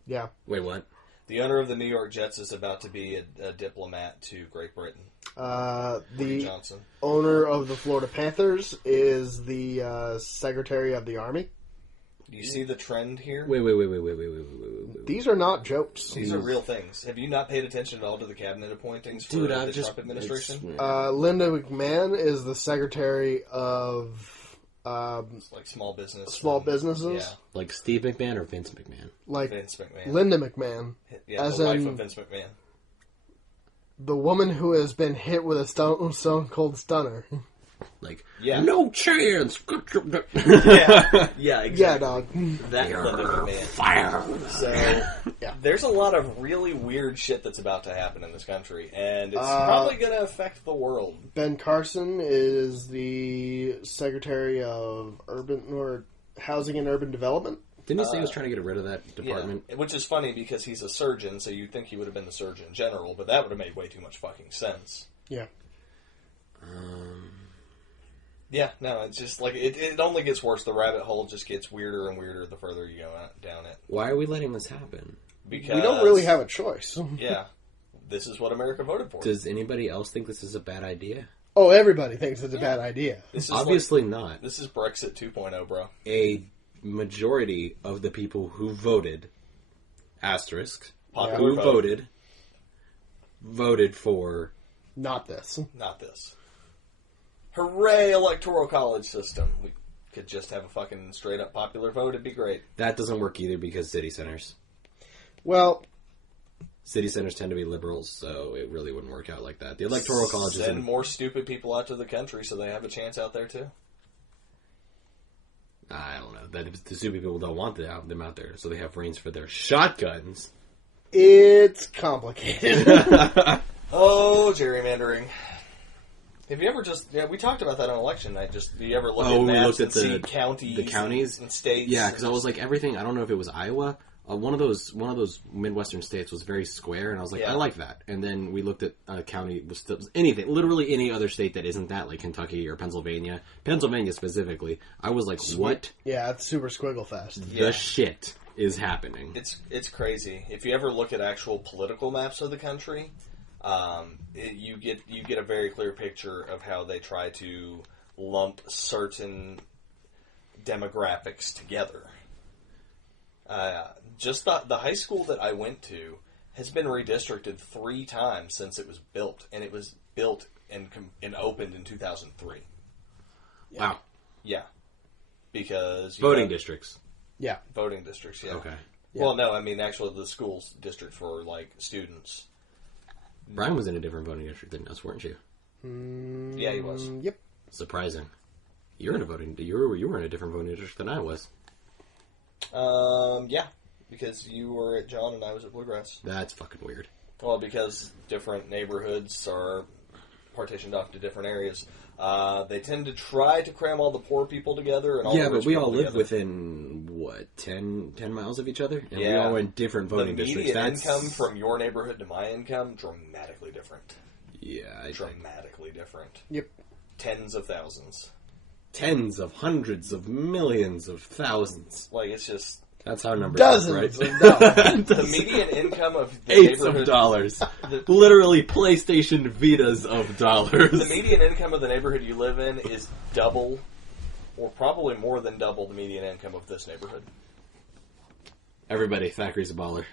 Yeah. Wait, what? The owner of the New York Jets is about to be a diplomat to Great Britain. The Johnson. owner of the Florida Panthers is the Secretary of the Army. Do you see the trend here? Wait. These are not jokes. These are real things. Have you not paid attention at all to the cabinet appointings for Dude, the Trump administration? Linda McMahon is the Secretary of It's like small business. small businesses. Yeah, Like Steve McMahon or Vince McMahon? Like Vince McMahon. Linda McMahon, Yeah, as the wife in- of Vince McMahon. the woman who has been hit with a stone cold stunner. Like, Yeah. no chance. Yeah, yeah, Yeah, exactly. dog. That Linda McMahon. Fire. So, Yeah. there's a lot of really weird shit that's about to happen in this country, and it's Uh, probably going to affect the world. Ben Carson is the Secretary of Housing and Urban Development. Didn't he say he was trying to get rid of that department? Yeah, which is funny because he's a surgeon, so you'd think he would have been the Surgeon General, but that would have made way too much fucking sense. Yeah. Yeah, no, it's just like it only gets worse. The rabbit hole just gets weirder and weirder the further you go down it. Why are we letting this happen? Because We don't really have a choice. Yeah, this is what America voted for. Does anybody else think this is a bad idea? Oh, everybody thinks it's a bad idea. This is Obviously not. this is Brexit 2.0, bro. A majority of the people who voted, asterisk, Popular who vote. voted for. Not this. Not this. Hooray, electoral college system. We could just have a fucking straight up popular vote. It'd be great. That doesn't work either because city centers tend to be liberals, so it really wouldn't work out like that. The electoral college is Send more stupid people out to the country so they have a chance out there too. I don't know. That the stupid people don't want them out there, so they have range for their shotguns. It's complicated. Oh, gerrymandering. Have you ever we talked about that on election night. Just, do you ever look at we maps looked and at see the counties and states? Yeah, because I was like, everything. I don't know if it was Iowa. One of those Midwestern states was very square, and I was like, Yeah. I like that. And then we looked at a county with anything, literally any other state that isn't that, like Kentucky or Pennsylvania specifically. I was like, what Yeah, it's super squiggle fest. Yeah. the shit is happening? It's crazy. If you ever look at actual political maps of the country, you get a very clear picture of how they try to lump certain demographics together. Just the high school that I went to has been redistricted 3 times since it was built, and it was built and opened in 2003. Wow. Yeah, because Voting districts. Yeah. voting districts. Yeah. Okay. Yeah. Well, no, I mean actually the school's district for like students. Brian was in a different voting district than us, weren't you? Yeah, he was. Yep. Surprising. You were in a different voting district than I was. Yeah, because you were at John and I was at Bluegrass. That's fucking weird. Well, because different neighborhoods are partitioned off to different areas. They tend to try to cram all the poor people together. And all Yeah, the but rich we people all live together. within, 10 miles of each other? And we Yeah. all were in different voting The districts. median income from your neighborhood to my income, dramatically different. Yeah, Dramatically different. Yep. Tens of thousands. tens of hundreds of millions of thousands. Like, it's just... That's how numbers Dozens work, of right? dollars. The median income of the Eights neighborhood... of dollars. The- Literally PlayStation Vitas of dollars. The median income of the neighborhood you live in is double, or probably more than double the median income of this neighborhood. Everybody, Thackeray's a baller.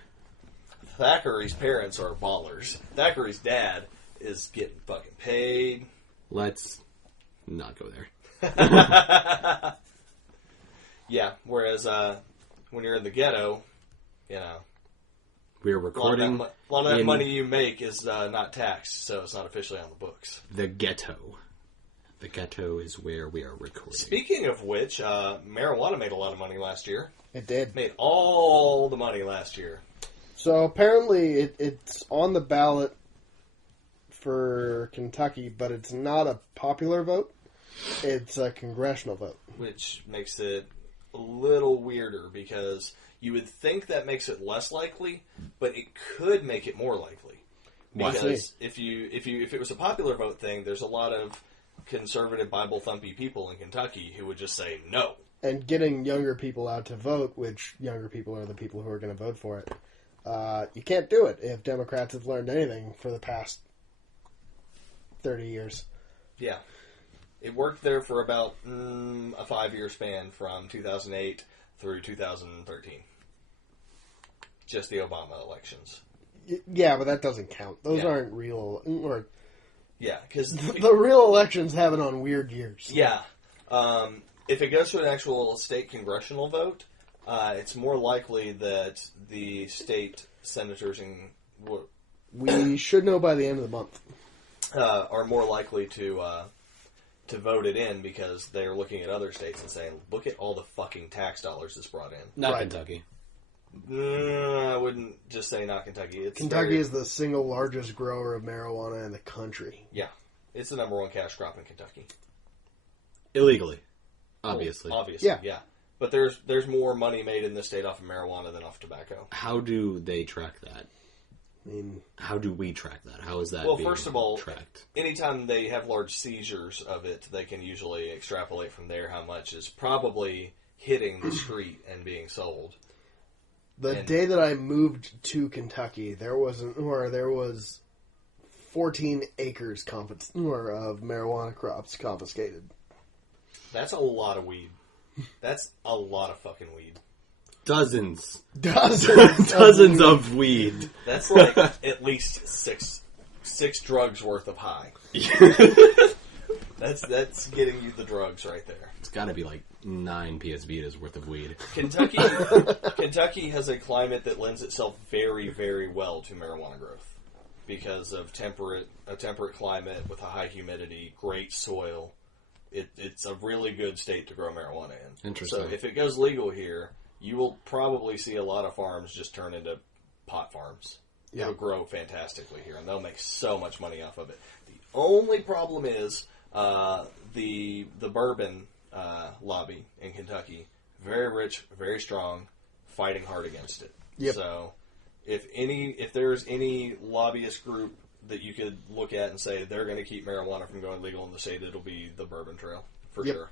Thackeray's parents are ballers. Thackeray's dad is getting fucking paid. Let's not go there. Yeah, whereas when you're in the ghetto, you know, We're a recording lot of that in money you make is not taxed, so it's not officially on the books. the ghetto. The ghetto is where we are recording. Speaking of which, marijuana made a lot of money last year. It did. Made all the money last year. So apparently it's on the ballot for Kentucky, but it's not a popular vote. It's a congressional vote. Which makes it a little weirder because you would think that makes it less likely, but it could make it more likely. Why? Because if it was a popular vote thing, there's a lot of conservative Bible thumpy people in Kentucky who would just say no. And getting younger people out to vote, which younger people are the people who are going to vote for it, you can't do it if Democrats have learned anything for the past 30 years. Yeah. It worked there for about a 5-year span from 2008 through 2013. Just the Obama elections. Yeah, but that doesn't count. Those Yeah. aren't real. Or Yeah, because... the real elections happen on weird years. Yeah. If it goes to an actual state congressional vote, it's more likely that the state senators We should know by the end of the month. are more likely to vote it in because they're looking at other states and saying, look at all the fucking tax dollars that's brought in. Not Right. Kentucky. I wouldn't just say not Kentucky. Kentucky is the single largest grower of marijuana in the country. Yeah. It's the number one cash crop in Kentucky. Illegally. Obviously. Obviously, Yeah. yeah. But there's more money made in this state off of marijuana than off tobacco. How do they track that? I mean, How do we track that? How is that Well, being first of all, tracked? anytime they have large seizures of it, they can usually extrapolate from there how much is probably hitting the street and being sold. the And- day that I moved to Kentucky, there was 14 acres of marijuana crops confiscated. That's a lot of weed. That's a lot of fucking weed. Dozens. Dozens. Dozens of weed. That's like at least six drugs worth of high. That's getting you the drugs right there. It's got to be like 9 PS Vitas worth of weed. Kentucky has a climate that lends itself very, very well to marijuana growth because of a temperate climate with a high humidity, great soil. It's a really good state to grow marijuana in. Interesting. So if it goes legal here, you will probably see a lot of farms just turn into pot farms. Yeah. It'll grow fantastically here, and they'll make so much money off of it. The only problem is the bourbon lobby in Kentucky, very rich, very strong, fighting hard against it. Yep. So if there's any lobbyist group that you could look at and say they're going to keep marijuana from going legal in the state, it'll be the Bourbon Trail for Yep. sure.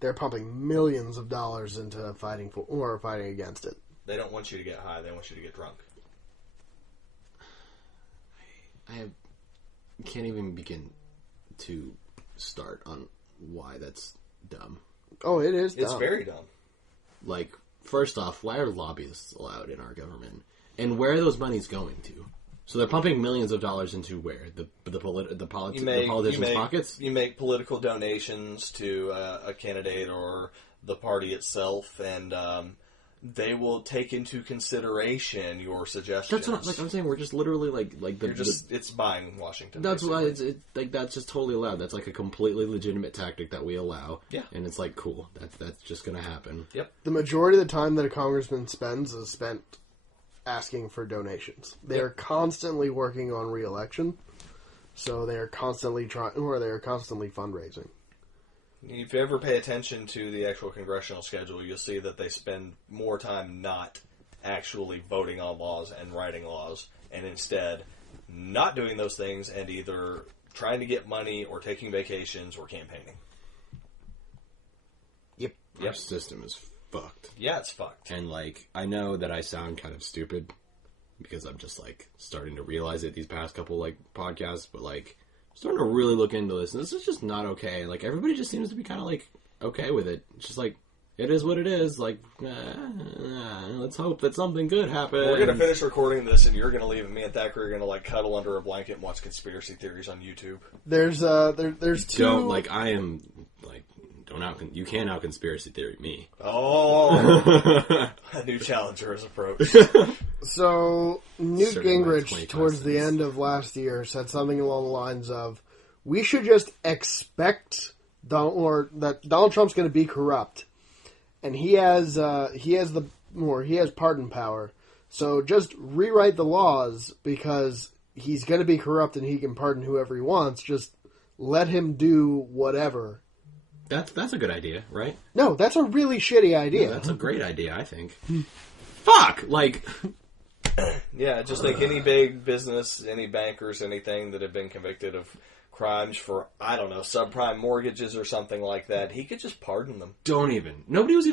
They're pumping millions of dollars into fighting against it. They don't want you to get high; they want you to get drunk. I can't even begin to start on why that's dumb. Oh, it is. It's dumb. very dumb. Like, first off, why are lobbyists allowed in our government? And where are those monies going to? So they're pumping millions of dollars into where? The politicians' pockets? You make political donations to a candidate or the party itself, and they will take into consideration your suggestions. That's what I'm saying. We're just literally it's buying Washington. That's why basically. that's just totally allowed. That's like a completely legitimate tactic that we allow. Yeah. And it's like, cool. That's just gonna happen. Yep. The majority of the time that a congressman spends is spent asking for donations. They are constantly working on re-election, so they are constantly fundraising. If you ever pay attention to the actual congressional schedule, you'll see that they spend more time not actually voting on laws and writing laws, and instead not doing those things and either trying to get money or taking vacations or campaigning. Yep. Our system is fucked. Yeah, it's fucked. And like, I know that I sound kind of stupid because I'm just like starting to realize it these past couple like podcasts, but like I'm starting to really look into this, and this is just not okay. Like, everybody just seems to be kind of like okay with it. It's just like, it is what it is. Like, let's hope that something good happens. We're going to finish recording this, and you're going to leave, and me and Thacker are going to like cuddle under a blanket and watch conspiracy theories on YouTube. There's two. Don't like I am like. You can't out conspiracy theory me. Oh, a new challenger is approached. So, Newt Certain Gingrich, 20 towards the constants. end of last year, said something along the lines of, we should just expect that Donald Trump's going to be corrupt. And he has pardon power. So just rewrite the laws because he's going to be corrupt and he can pardon whoever he wants. Just let him do whatever. That's a good idea, right? No, that's a really shitty idea. That's a great idea, I think. fuck? Like, Yeah, just like any big business, any bankers, anything that have been convicted of crimes for, I don't know, subprime mortgages or something like that, he could just pardon them. don't even. Nobody was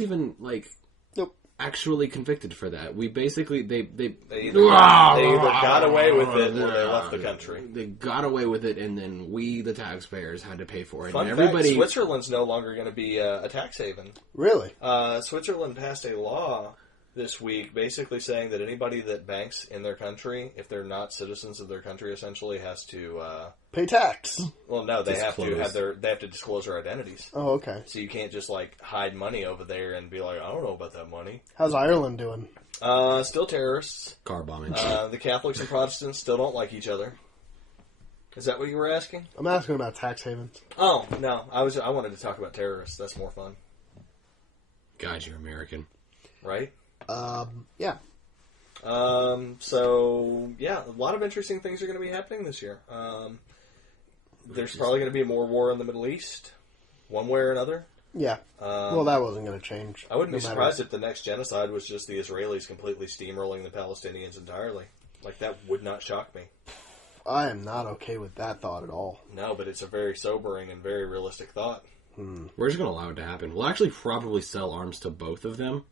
even like Nope. actually convicted for that. We basically they They either got away with it or they left the country. They got away with it, and then we, the taxpayers, had to pay for it. Fun and fact, everybody, Switzerland's no longer going to be a tax haven. Really? Switzerland passed a law this week basically saying that anybody that banks in their country, if they're not citizens of their country, essentially has to... Pay tax. well, no, they have Disclose. they have to disclose their identities. Oh, okay. So you can't just, like, hide money over there and be like, I don't know about that money. How's Ireland doing? Still terrorists. car bombing. The Catholics and Protestants still don't like each other. Is that what you were asking? I'm asking about tax havens. Oh, no. I wanted to talk about terrorists. That's more fun. God, you're American. Right? Yeah. So, yeah, a lot of interesting things are going to be happening this year. There's probably going to be more war in the Middle East, one way or another. Yeah. Well, that wasn't going to change. I wouldn't no be matter. surprised if the next genocide was just the Israelis completely steamrolling the Palestinians entirely. Like, that would not shock me. I am not okay with that thought at all. No, but it's a very sobering and very realistic thought. We're just going to allow it to happen. We'll actually probably sell arms to both of them.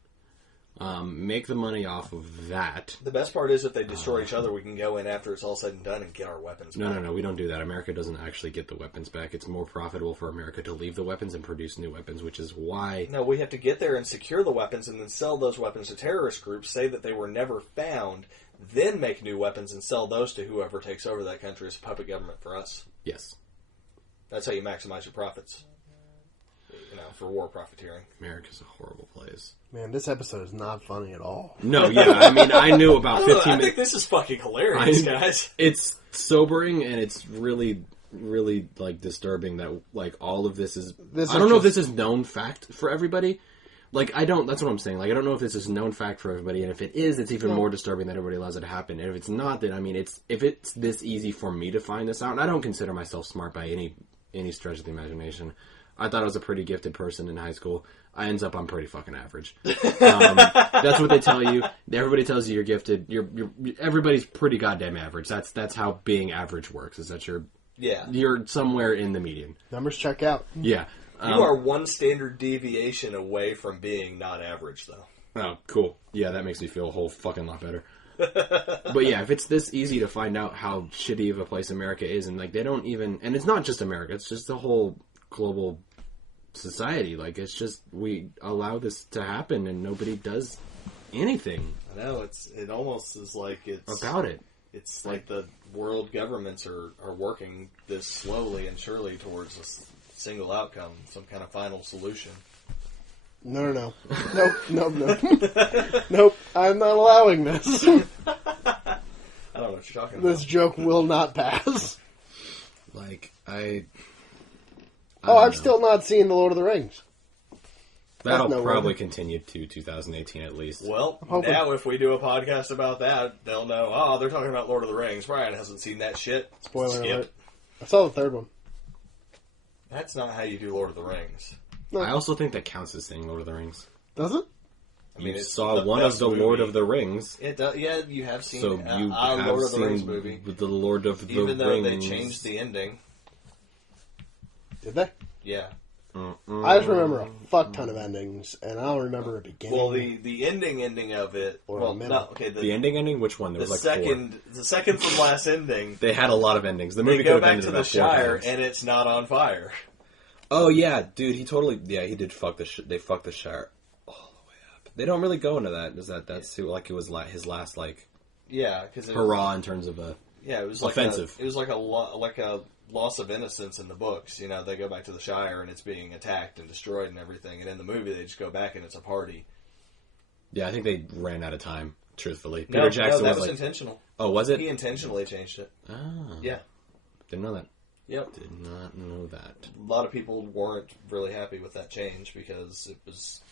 Make the money off of that. The best part is if they destroy each other, we can go in after it's all said and done and get our weapons back. No, we don't do that. America doesn't actually get the weapons back. It's more profitable for America to leave the weapons and produce new weapons, which is why... No, we have to get there and secure the weapons and then sell those weapons to terrorist groups, say that they were never found, then make new weapons and sell those to whoever takes over that country as a puppet government for us. Yes. That's how you maximize your profits. You know, for war profiteering. America's a horrible place. Man, this episode is not funny at all. No, yeah, I mean, I knew about 15 I think minutes. this is fucking hilarious, guys. It's sobering, and it's really, really, like, disturbing that, like, all of this is... This I is don't know if just- this is known fact for everybody. Like, that's what I'm saying. Like, I don't know if this is known fact for everybody, and if it is, it's even more disturbing that everybody allows it to happen. And if it's not, then, I mean, if it's this easy for me to find this out, and I don't consider myself smart by any stretch of the imagination. I thought I was a pretty gifted person in high school. I'm pretty fucking average. That's what they tell you. Everybody tells you you're gifted. Everybody's pretty goddamn average. That's how being average works. Is that you're somewhere in the median. Numbers check out. Yeah. You are one standard deviation away from being not average, though. Oh, cool. Yeah, that makes me feel a whole fucking lot better. But yeah, if it's this easy to find out how shitty of a place America is, and like they don't even, and it's not just America, it's just the whole global society. Like, it's just, we allow this to happen and nobody does anything. I know, it almost is like it's about it. It's like the world governments are working this slowly and surely towards a single outcome, some kind of final solution. No. Nope. Nope. I'm not allowing this. I don't know what you're talking about. This joke will not pass. Like, I've still not seen The Lord of the Rings. That'll no probably way. continue to 2018 at least. Well, hoping- now if we do a podcast about that, they'll know, oh, they're talking about Lord of the Rings. Brian hasn't seen that shit. Spoiler Skip. alert. I saw the third one. That's not how you do Lord of the Rings. I also think that counts as saying Lord of the Rings. Does it? I mean, You it's saw the one of best the Lord movie. of the Rings, It does, yeah, you have seen so you have Lord of the seen Rings movie. the Lord of the Even though Rings. they changed the ending. Did they? Yeah. I just remember a fuck ton of endings, and I don't remember a beginning. Well, the ending of it. Or well, the middle. no, okay. The ending? Which one? There The was like the second from last ending. four. They had a lot of endings. The They movie go could have back ended to the about four Shire, times. and it's not on fire. Oh yeah, dude, he did fuck they fucked the Shire all the way up. They don't really go into that. That's like it was his last like Yeah, because hurrah in terms of a Yeah, it was like offensive. it was like a loss of innocence in the books. You know, they go back to the Shire and it's being attacked and destroyed and everything. And in the movie, they just go back and it's a party. Yeah, I think they ran out of time. Truthfully, No, Peter Jackson that was was like, intentional. "Oh, was it? He intentionally changed it. Oh, Yeah. didn't know that. Yep. Did not know that. A lot of people weren't really happy with that change because it was,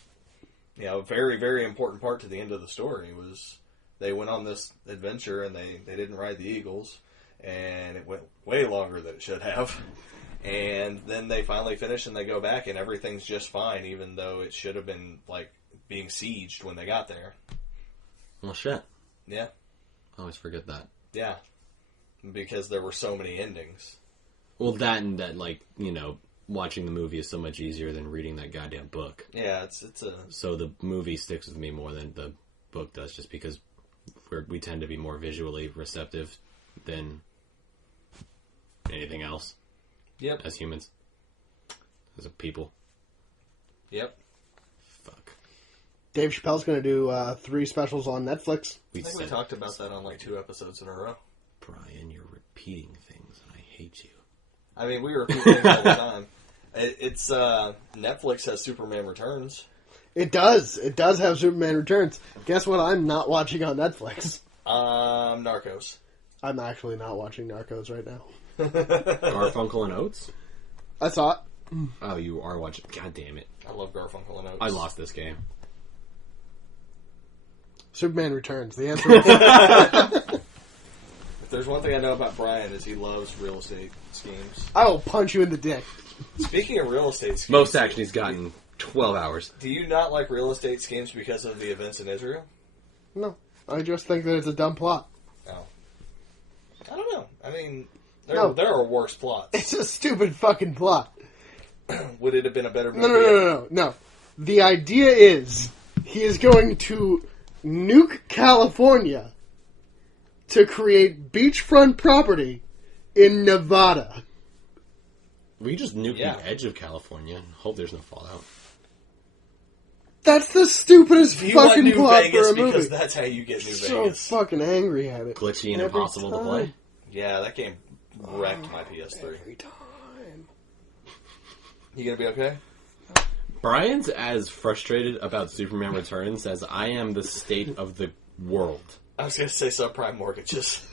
a very, very important part to the end of the story was they went on this adventure and they didn't ride the eagles, and it went way longer than it should have. And then they finally finish and they go back and everything's just fine, even though it should have been like being sieged when they got there. Well, shit. Yeah. I always forget that. Yeah. Because there were so many endings. Well, that and that, like, you know, watching the movie is so much easier than reading that goddamn book. Yeah, it's a... So the movie sticks with me more than the book does, just because we tend to be more visually receptive than anything else. Yep. As humans. As a people. Yep. Fuck. Dave Chappelle's going to do 3 specials on Netflix. I think we talked about that on like 2 episodes in a row. Brian, you're repeating things, and I hate you. I mean, we repeat things all the time. It's Netflix has Superman Returns. It does. It does have Superman Returns. Guess what I'm not watching on Netflix? Narcos. I'm actually not watching Narcos right now. Garfunkel and Oates? I saw it. Oh, you are watching. God damn it. I love Garfunkel and Oates. I lost this game. Superman Returns. The answer is... If there's one thing I know about Brian is he loves real estate schemes. I will punch you in the dick. Speaking of real estate schemes... Most action he's gotten 12 hours. Do you not like real estate schemes because of the events in Israel? No. I just think that it's a dumb plot. No. I don't know. I mean, No. there are worse plots. It's a stupid fucking plot. Would it have been a better movie? No. The idea is he is going to nuke California to create beachfront property in Nevada. We just nuke the edge of California and hope there's no fallout. That's the stupidest You want fucking New plot Vegas for a movie. because that's how you get New So Vegas. fucking angry at it. Glitchy and Every impossible to time. play. Yeah, that game wrecked my PS3. Every time. You gonna be okay? Brian's as frustrated about Superman Returns as I am the state of the world. I was gonna say subprime mortgages.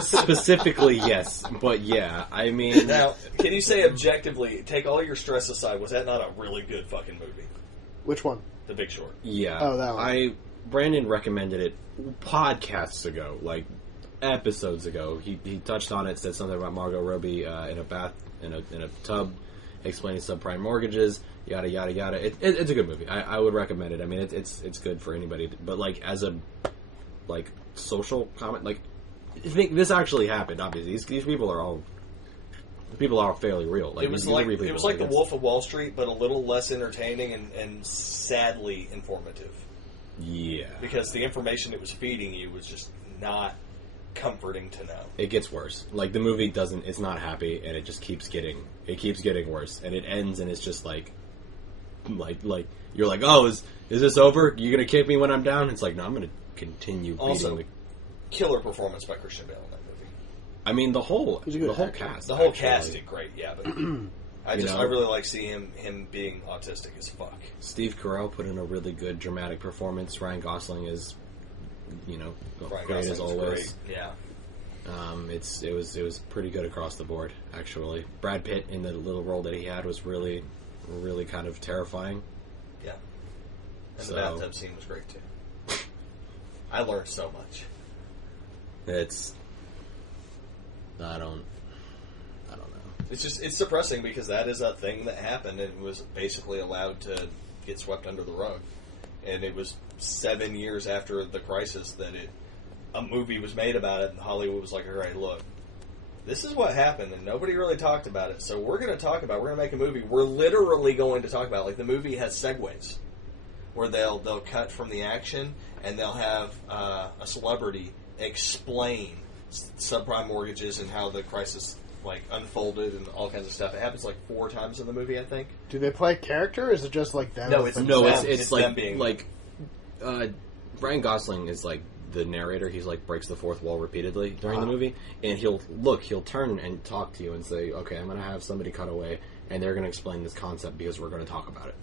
Specifically, yes. But yeah, I mean... Now, can you say objectively, take all your stress aside, was that not a really good fucking movie? Which one? The Big Short. Yeah. Oh, that one. Brandon recommended it podcasts ago, like episodes ago. He touched on it, said something about Margot Robbie in a bath, in a tub, explaining subprime mortgages, yada yada yada. It's a good movie. I would recommend it. I mean, it's good for anybody. But like as a like social comment, like I think this actually happened. Obviously, these people are fairly real. Like It was like The Wolf of Wall Street, but a little less entertaining and sadly informative. Yeah, Because the information it was feeding you was just not comforting to know. it gets worse. Like the movie doesn't. It's not happy, and it just keeps getting worse. And it ends, and it's just like you're like, oh, is this over? You gonna kick me when I'm down? It's like, no, I'm gonna continue beating Also, the. killer performance by Christian Bale in that movie. I mean, the whole He's a good actor. cast. The whole actually. cast did great, yeah, but I really like seeing him being autistic as fuck. Steve Carell put in a really good dramatic performance. Ryan Gosling is, Ryan great Gosling as was always. great, yeah. It was pretty good across the board. Actually, Brad Pitt in the little role that he had was really, really kind of terrifying. Yeah. And So- the bathtub scene was great too. I learned so much. I don't know. It's depressing because that is a thing that happened and was basically allowed to get swept under the rug. And it was 7 years after the crisis that a movie was made about it, and Hollywood was like, all right, look, this is what happened, and nobody really talked about it, so we're going to we're going to make a movie. We're literally going to talk about it. Like, the movie has segues where they'll cut from the action, and they'll have a celebrity explain subprime mortgages and how the crisis unfolded and all kinds of stuff. It happens 4 times in the movie, I think. Do they play character, or is it just like them? No, with it's themselves? it's them being Ryan Gosling is the narrator. He's breaks the fourth wall repeatedly during the movie, and he'll turn and talk to you and say, okay, I'm going to have somebody cut away, and they're going to explain this concept because we're going to talk about it.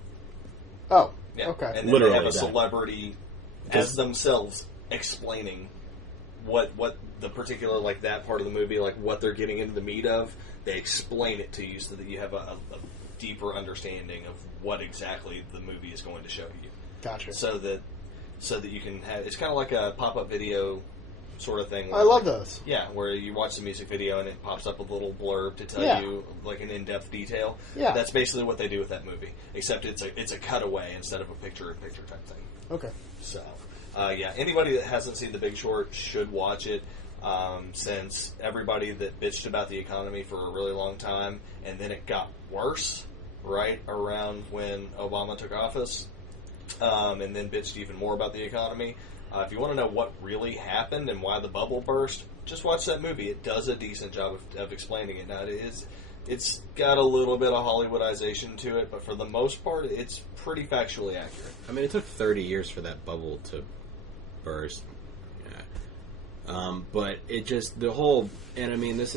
Oh, Yeah. okay. And then Literally they have a that. celebrity as themselves explaining what the particular that part of the movie, what they're getting into the meat of. They explain it to you so that you have a deeper understanding of what exactly the movie is going to show you. Gotcha. So that you can have, it's kind of like a pop-up video sort of thing. I love those. Yeah, where you watch the music video and it pops up a little blurb to tell you an in-depth detail. Yeah. That's basically what they do with that movie, except it's a cutaway instead of a picture-in-picture type thing. Okay. So, Yeah, anybody that hasn't seen The Big Short should watch it. Since everybody that bitched about the economy for a really long time, and then it got worse right around when Obama took office, and then bitched even more about the economy. If you want to know what really happened and why the bubble burst, just watch that movie. It does a decent job of explaining it. Now, it's got a little bit of Hollywoodization to it, but for the most part, it's pretty factually accurate. I mean, it took 30 years for that bubble to burst. But it just, the whole, and I mean, it's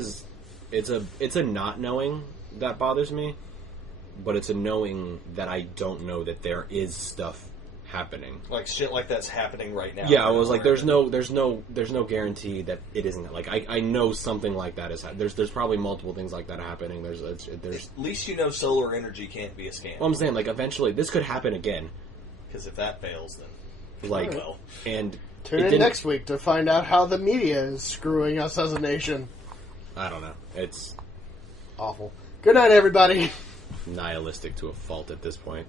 a not knowing that bothers me, but it's a knowing that I don't know that there is stuff happening. Like shit like that's happening right now. Yeah, I was like, there's no guarantee that it isn't. Like, I know something like that is happening. There's probably multiple things like that happening. There's At least you know solar energy can't be a scam. Well, I'm saying, like, eventually this could happen again. Because if that fails, then Like, well. and Tune in next week to find out how the media is screwing us as a nation. I don't know. It's Awful. Good night, everybody. nihilistic to a fault at this point.